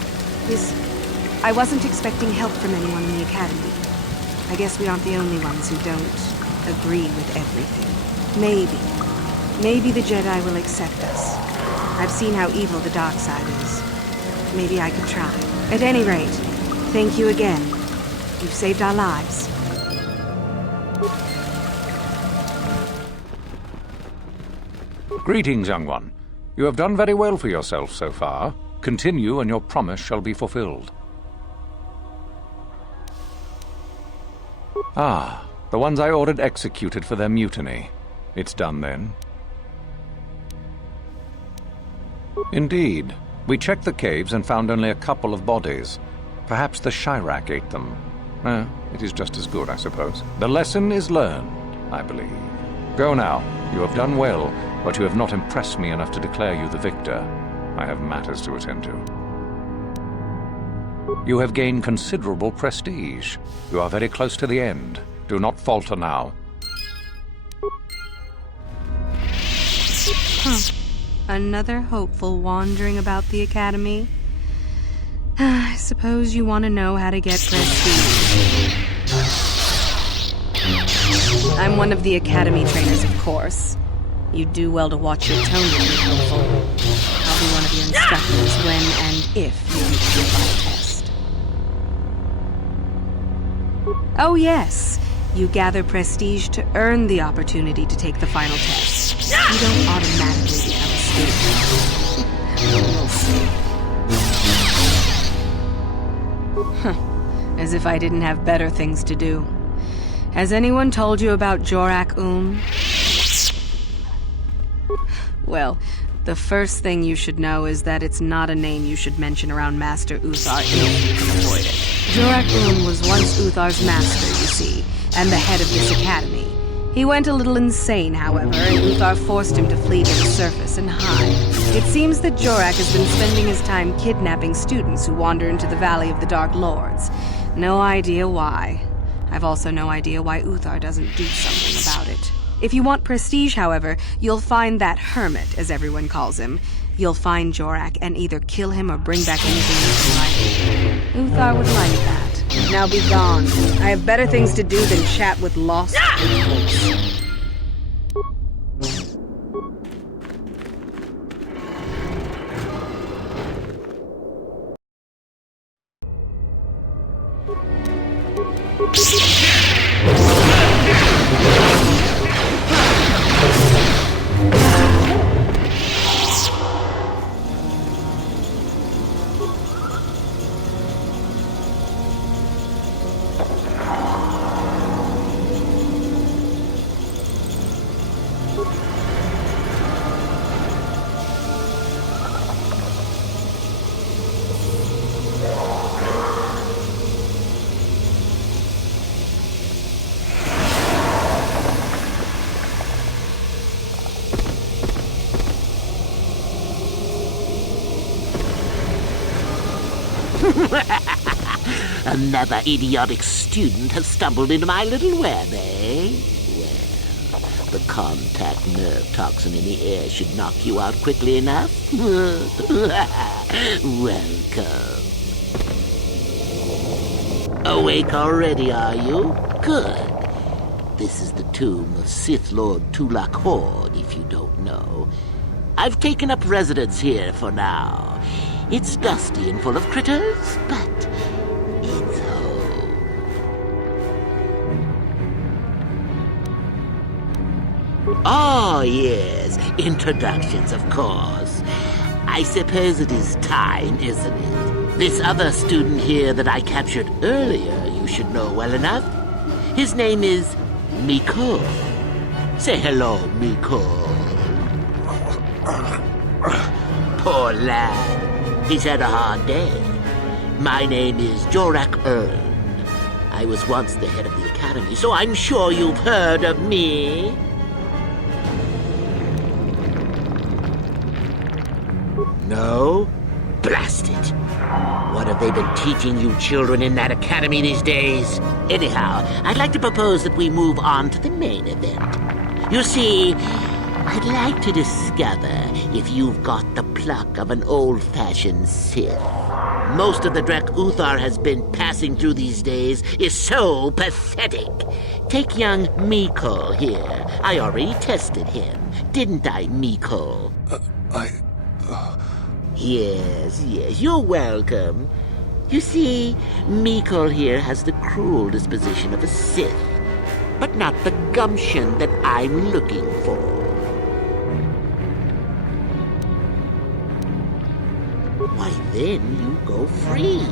I wasn't expecting help from anyone in the Academy. I guess we aren't the only ones who don't agree with everything. Maybe the Jedi will accept us. I've seen how evil the dark side is. Maybe I could try. At any rate, thank you again. You've saved our lives. Greetings, young one. You have done very well for yourself so far. Continue and your promise shall be fulfilled. Ah, the ones I ordered executed for their mutiny. It's done then. Indeed. We checked the caves and found only a couple of bodies. Perhaps the Shirak ate them. It is just as good, I suppose. The lesson is learned, I believe. Go now. You have done well, but you have not impressed me enough to declare you the victor. I have matters to attend to. You have gained considerable prestige. You are very close to the end. Do not falter now. Another hopeful wandering about the Academy. I suppose you want to know how to get prestige. I'm one of the Academy trainers, of course. You'd do well to watch your tone to be helpful. I'll be one of your instructors when and if you reach your final test. Oh yes, you gather prestige to earn the opportunity to take the final test. You don't automatically become a student. We'll see. As if I didn't have better things to do. Has anyone told you about Jorak Well, the first thing you should know is that it's not a name you should mention around Master Uthar if you can avoid it. Jorak was once Uthar's master, you see, and the head of this academy. He went a little insane, however, and Uthar forced him to flee to the surface and hide. It seems that Jorak has been spending his time kidnapping students who wander into the Valley of the Dark Lords. No idea why. I've also no idea why Uthar doesn't do something about it. If you want prestige, however, you'll find that hermit, as everyone calls him. You'll find Jorak and either kill him or bring back anything you can like. Uthar would like that. Now be gone. I have better things to do than chat with lost people. Another idiotic student has stumbled into my little web, eh? Well, the contact nerve toxin in the air should knock you out quickly enough. Welcome. Awake already, are you? Good. This is the tomb of Sith Lord Tulak Horde, if you don't know. I've taken up residence here for now. It's dusty and full of critters, but it's home. Oh, yes, introductions, of course. I suppose it is time, isn't it? This other student here that I captured earlier, you should know well enough. His name is Miko. Say hello, Miko. Poor lad. He's had a hard day. My name is Jorak Ern. I was once the head of the Academy, so I'm sure you've heard of me. No? Blast it. What have they been teaching you children in that academy these days? Anyhow, I'd like to propose that we move on to the main event. You see, I'd like to discover if you've got the pluck of an old-fashioned Sith. Most of the Drek Uthar has been passing through these days is so pathetic. Take young Miko here. I already tested him. Didn't I, Miko? Yes, you're welcome. You see, Miko here has the cruel disposition of a Sith, but not the gumption that I'm looking for. Why, then you go free.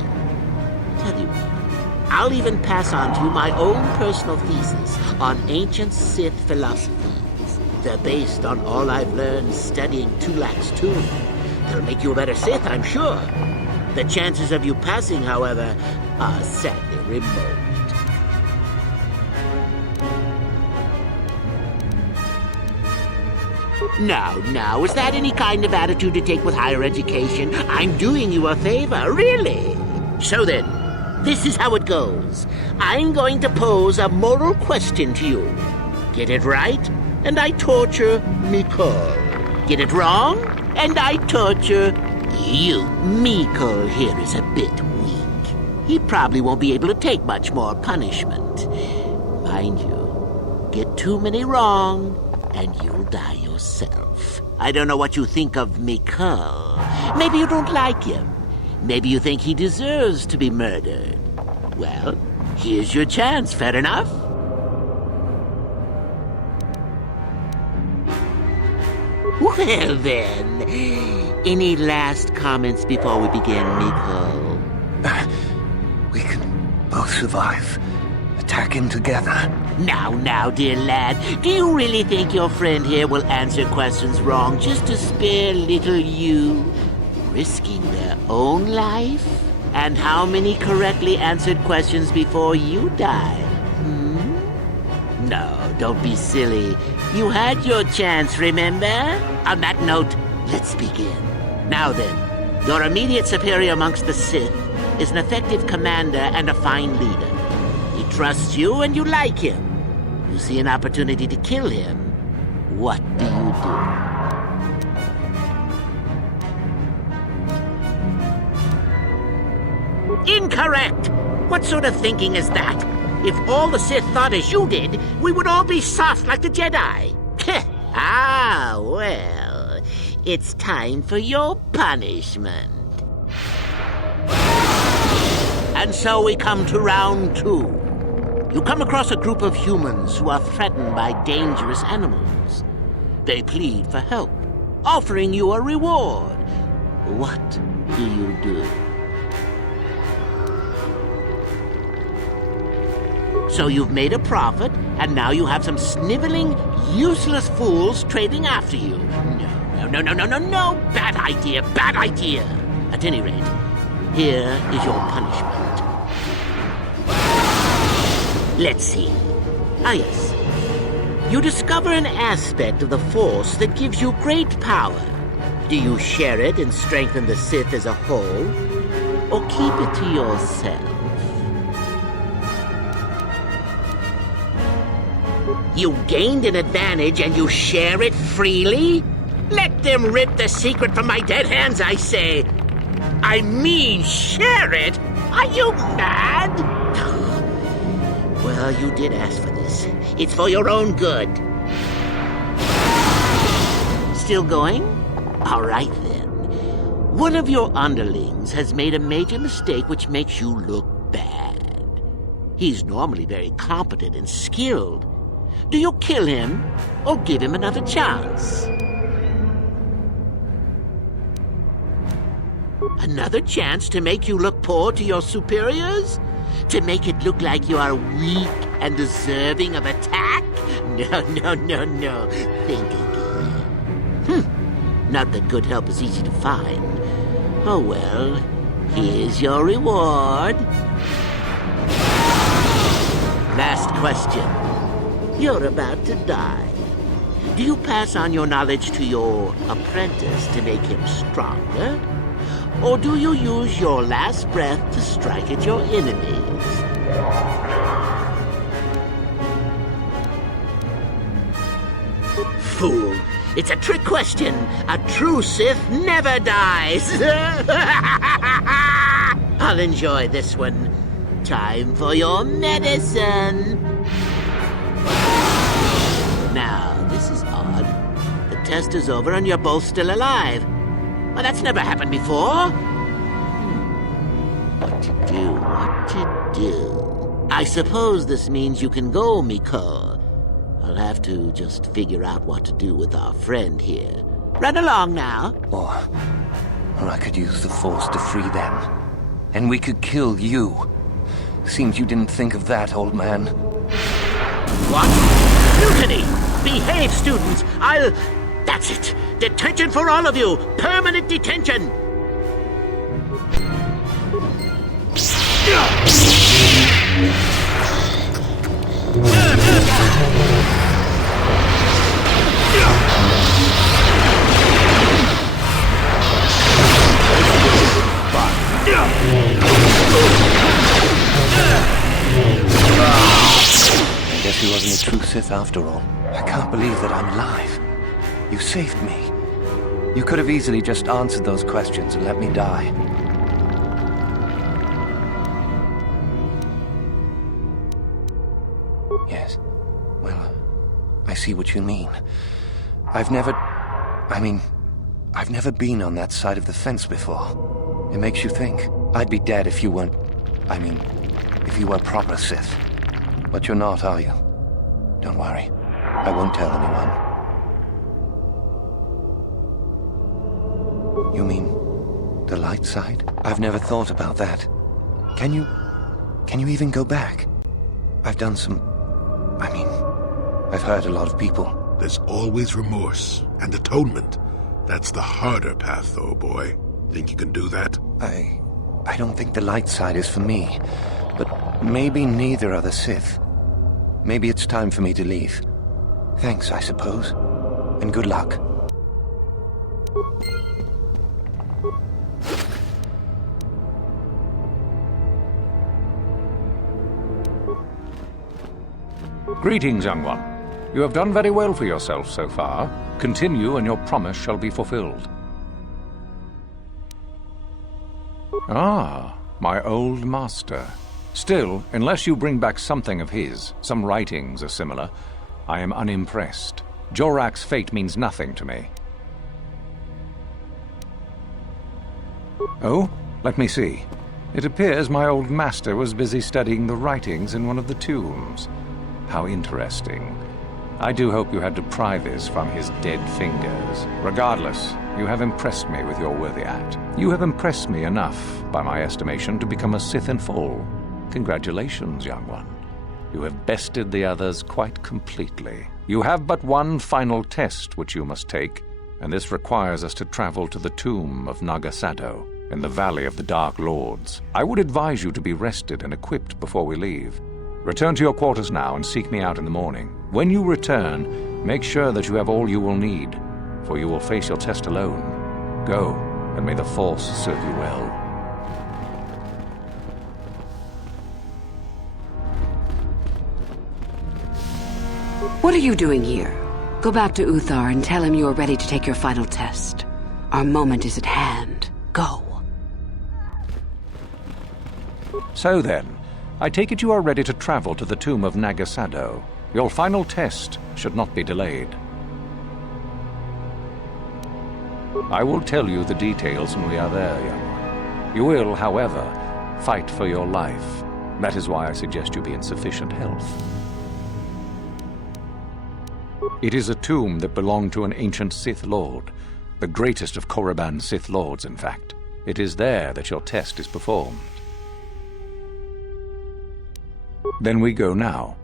Tell you what, I'll even pass on to you my own personal thesis on ancient Sith philosophies. They're based on all I've learned studying Tulak's tomb. They'll make you a better Sith, I'm sure. The chances of you passing, however, are sadly remote. Now, is that any kind of attitude to take with higher education? I'm doing you a favor, really. So then, this is how it goes. I'm going to pose a moral question to you. Get it right, and I torture Miko. Get it wrong, and I torture you. Miko here is a bit weak. He probably won't be able to take much more punishment. Mind you, get too many wrong, and you'll die yourself. I don't know what you think of Miko. Maybe you don't like him. Maybe you think he deserves to be murdered. Well, here's your chance, fair enough? Well then, any last comments before we begin, Miko? We can both survive. Attacking together. Now, dear lad, do you really think your friend here will answer questions wrong just to spare little you? Risking their own life? And how many correctly answered questions before you die? No, don't be silly. You had your chance, remember? On that note, let's begin. Now then, your immediate superior amongst the Sith is an effective commander and a fine leader. He trusts you and you like him. You see an opportunity to kill him. What do you do? Incorrect! What sort of thinking is that? If all the Sith thought as you did, we would all be soft like the Jedi. Ah, well, it's time for your punishment. And so we come to round 2. You come across a group of humans who are threatened by dangerous animals. They plead for help, offering you a reward. What do you do? So you've made a profit, and now you have some sniveling, useless fools trading after you. No. Bad idea. At any rate, here is your punishment. Let's see. Ah, yes. You discover an aspect of the Force that gives you great power. Do you share it and strengthen the Sith as a whole? or keep it to yourself? You gained an advantage and you share it freely? Let them rip the secret from my dead hands, I say. I mean, share it? Are you mad? Well, you did ask for this. It's for your own good. Still going? All right, then. One of your underlings has made a major mistake which makes you look bad. He's normally very competent and skilled. Do you kill him or give him another chance? Another chance to make you look poor to your superiors? To make it look like you are weak and deserving of attack? No. Think again. Not that good help is easy to find. Oh well, here's your reward. Last question. You're about to die. Do you pass on your knowledge to your apprentice to make him stronger? Or do you use your last breath to strike at your enemies? Fool! It's a trick question. A true Sith never dies. I'll enjoy this one. Time for your medicine. Now, this is odd. The test is over and you're both still alive. Well, that's never happened before. What to do? I suppose this means you can go, Miko. I'll have to just figure out what to do with our friend here. Run along now. Or I could use the Force to free them. And we could kill you. Seems you didn't think of that, old man. What? Mutiny! Behave, students! That's it! Detention for all of you! Permanent detention! I guess he wasn't a true Sith after all. I can't believe that I'm alive. You saved me. You could have easily just answered those questions and let me die. Yes. Well, I see what you mean. I've never been on that side of the fence before. It makes you think. I'd be dead if you weren't... if you were proper Sith. But you're not, are you? Don't worry. I won't tell anyone. You mean the light side? I've never thought about that. Can you even go back? I've done some... I've hurt a lot of people. There's always remorse and atonement. That's the harder path, though, boy. Think you can do that? I don't think the light side is for me. But maybe neither are the Sith. Maybe it's time for me to leave. Thanks, I suppose. And good luck. Greetings, young one. You have done very well for yourself so far. Continue and your promise shall be fulfilled. Ah, my old master. Still, unless you bring back something of his, some writings or similar, I am unimpressed. Jorak's fate means nothing to me. Oh, let me see. It appears my old master was busy studying the writings in one of the tombs. How interesting. I do hope you had to pry this from his dead fingers. Regardless, you have impressed me with your worthy act. You have impressed me enough, by my estimation, to become a Sith in full. Congratulations, young one. You have bested the others quite completely. You have but one final test which you must take, and this requires us to travel to the tomb of Nagasado, in the Valley of the Dark Lords. I would advise you to be rested and equipped before we leave. Return to your quarters now and seek me out in the morning. When you return, make sure that you have all you will need, for you will face your test alone. Go, and may the Force serve you well. What are you doing here? Go back to Uthar and tell him you are ready to take your final test. Our moment is at hand. Go. So then, I take it you are ready to travel to the tomb of Nagasado. Your final test should not be delayed. I will tell you the details when we are there, young one. You will, however, fight for your life. That is why I suggest you be in sufficient health. It is a tomb that belonged to an ancient Sith Lord, the greatest of Korriban's Sith Lords, in fact. It is there that your test is performed. Then we go now.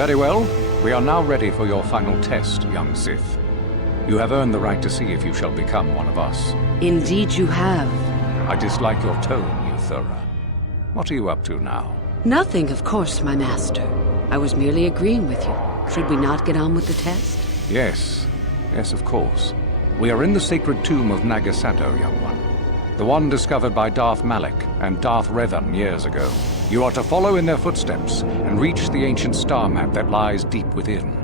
Very well. We are now ready for your final test, young Sith. You have earned the right to see if you shall become one of us. Indeed you have. I dislike your tone, Uthura. What are you up to now? Nothing, of course, my master. I was merely agreeing with you. Should we not get on with the test? Yes. Yes, of course. We are in the sacred tomb of Nagasado, young one. The one discovered by Darth Malak and Darth Revan years ago. You are to follow in their footsteps and reach the ancient star map that lies deep within.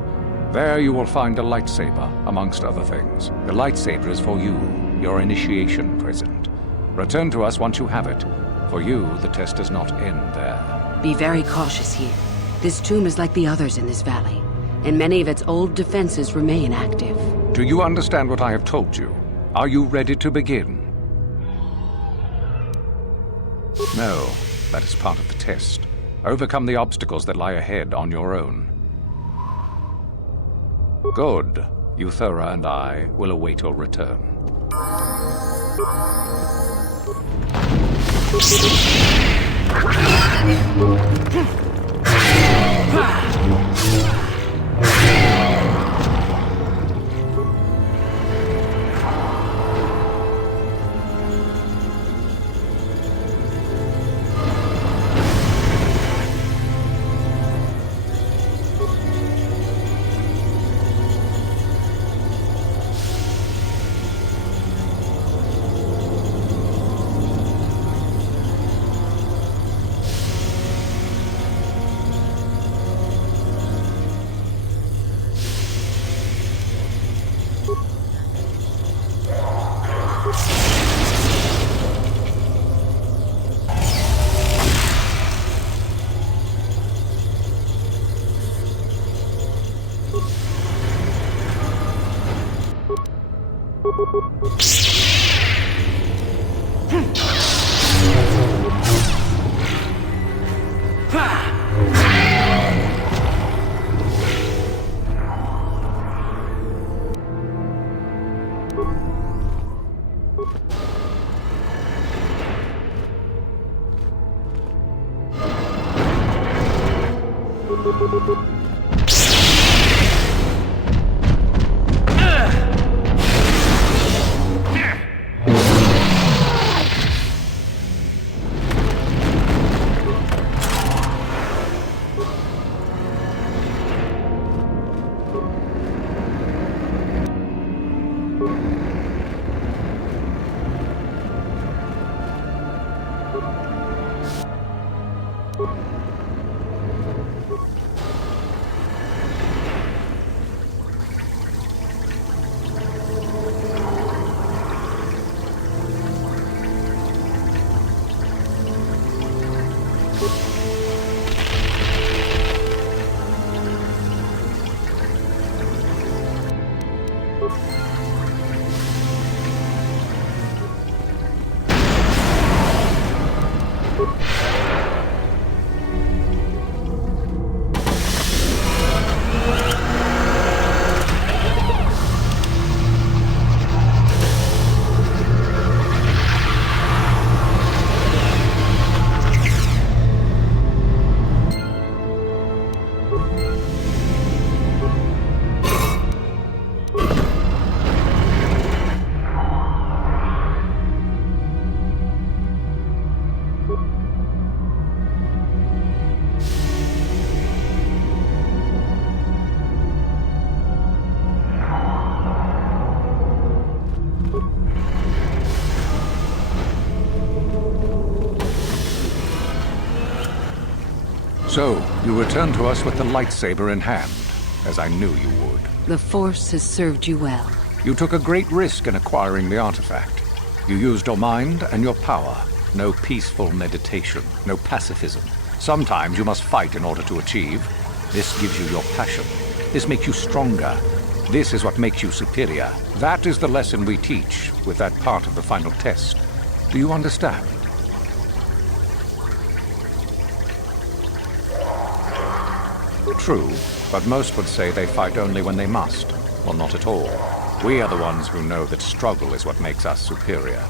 There you will find a lightsaber, amongst other things. The lightsaber is for you, your initiation present. Return to us once you have it. For you, the test does not end there. Be very cautious here. This tomb is like the others in this valley, and many of its old defenses remain active. Do you understand what I have told you? Are you ready to begin? No, that is part of the test. Overcome the obstacles that lie ahead on your own. Good. Uthura and I will await your return. So, you return to us with the lightsaber in hand, as I knew you would. The Force has served you well. You took a great risk in acquiring the artifact. You used your mind and your power. No peaceful meditation, no pacifism. Sometimes you must fight in order to achieve. This gives you your passion. This makes you stronger. This is what makes you superior. That is the lesson we teach with that part of the final test. Do you understand? True, but most would say they fight only when they must, or not at all. We are the ones who know that struggle is what makes us superior.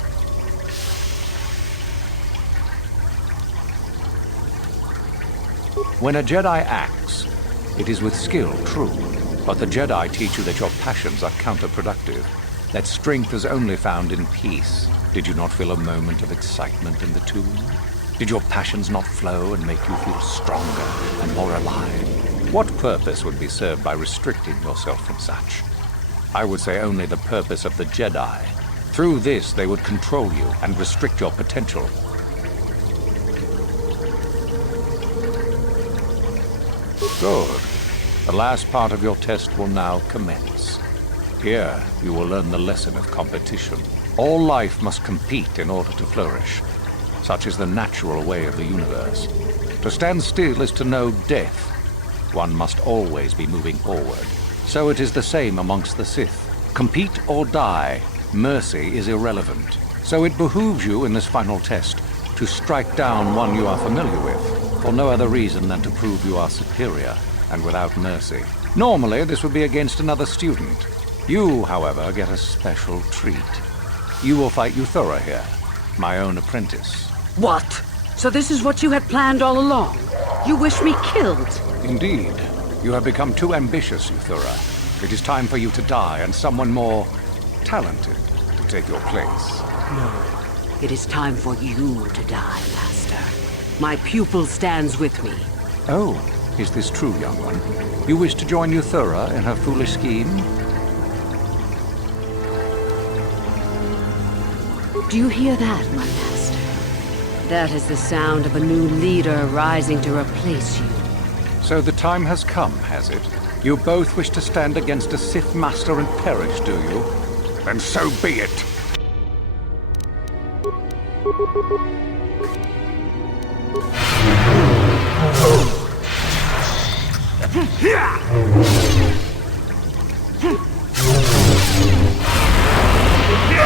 When a Jedi acts, it is with skill, true, but the Jedi teach you that your passions are counterproductive, that strength is only found in peace. Did you not feel a moment of excitement in the tomb? Did your passions not flow and make you feel stronger and more alive? What purpose would be served by restricting yourself from such? I would say only the purpose of the Jedi. Through this, they would control you and restrict your potential. Good. The last part of your test will now commence. Here, you will learn the lesson of competition. All life must compete in order to flourish. Such is the natural way of the universe. To stand still is to know death. One must always be moving forward. So it is the same amongst the Sith. Compete or die. Mercy is irrelevant. So it behooves you in this final test to strike down one you are familiar with, for no other reason than to prove you are superior and without mercy. Normally, this would be against another student. You, however, get a special treat. You will fight Euthura here, my own apprentice. What? So this is what you had planned all along? You wish me killed? Indeed. You have become too ambitious, Euthura. It is time for you to die, and someone more talented to take your place. No. It is time for you to die, Master. My pupil stands with me. Oh, is this true, young one? You wish to join Euthura in her foolish scheme? Do you hear that, my master? That is the sound of a new leader rising to replace you. So the time has come, has it? You both wish to stand against a Sith Master and perish, do you? Then so be it!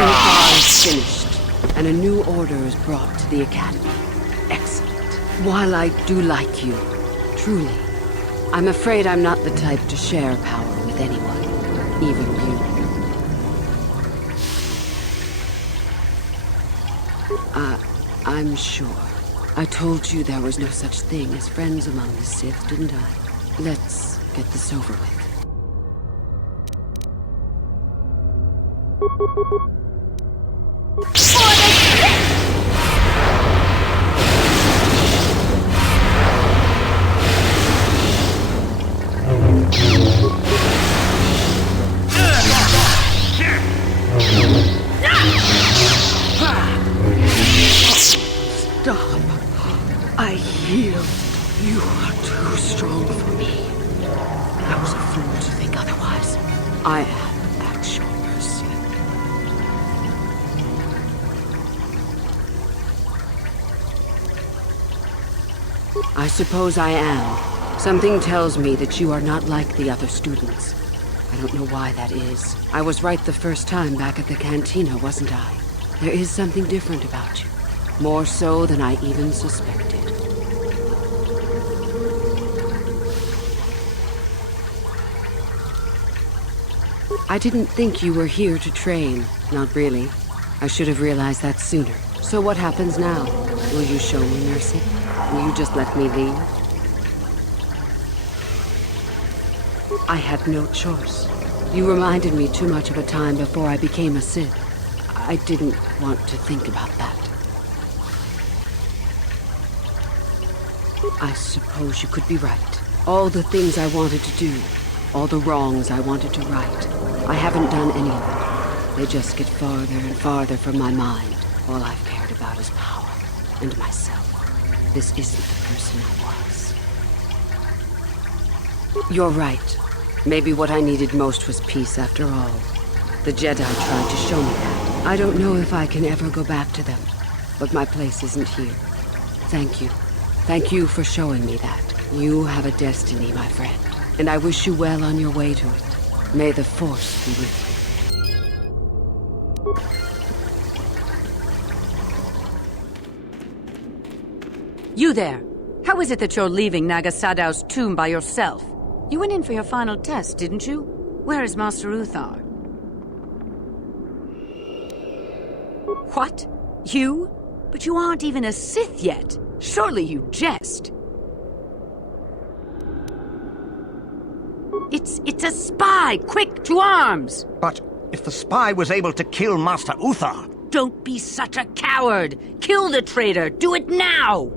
KOTOR is finished, and a new order is brought to the Academy. Excellent. While I do like you, truly, I'm afraid I'm not the type to share power with anyone, even you. I'm sure. I told you there was no such thing as friends among the Sith, didn't I? Let's get this over with. Stop. I yield. You are too strong for me. I was a fool to think otherwise. I am at your mercy. I suppose I am. Something tells me that you are not like the other students. I don't know why that is. I was right the first time back at the cantina, wasn't I? There is something different about you. More so than I even suspected. I didn't think you were here to train. Not really. I should have realized that sooner. So what happens now? Will you show me mercy? Will you just let me leave? I had no choice. You reminded me too much of a time before I became a Sith. I didn't want to think about that. I suppose you could be right. All the things I wanted to do, all the wrongs I wanted to right, I haven't done any of them. They just get farther and farther from my mind. All I've cared about is power and myself. This isn't the person I was. You're right. Maybe what I needed most was peace after all. The Jedi tried to show me that. I don't know if I can ever go back to them, but my place isn't here. Thank you. Thank you for showing me that. You have a destiny, my friend, and I wish you well on your way to it. May the Force be with you. You there! How is it that you're leaving Naga Sadow's tomb by yourself? You went in for your final test, didn't you? Where is Master Uthar? What? You? But you aren't even a Sith yet. Surely you jest. It's a spy! Quick, to arms! But if the spy was able to kill Master Uthar... Don't be such a coward! Kill the traitor! Do it now!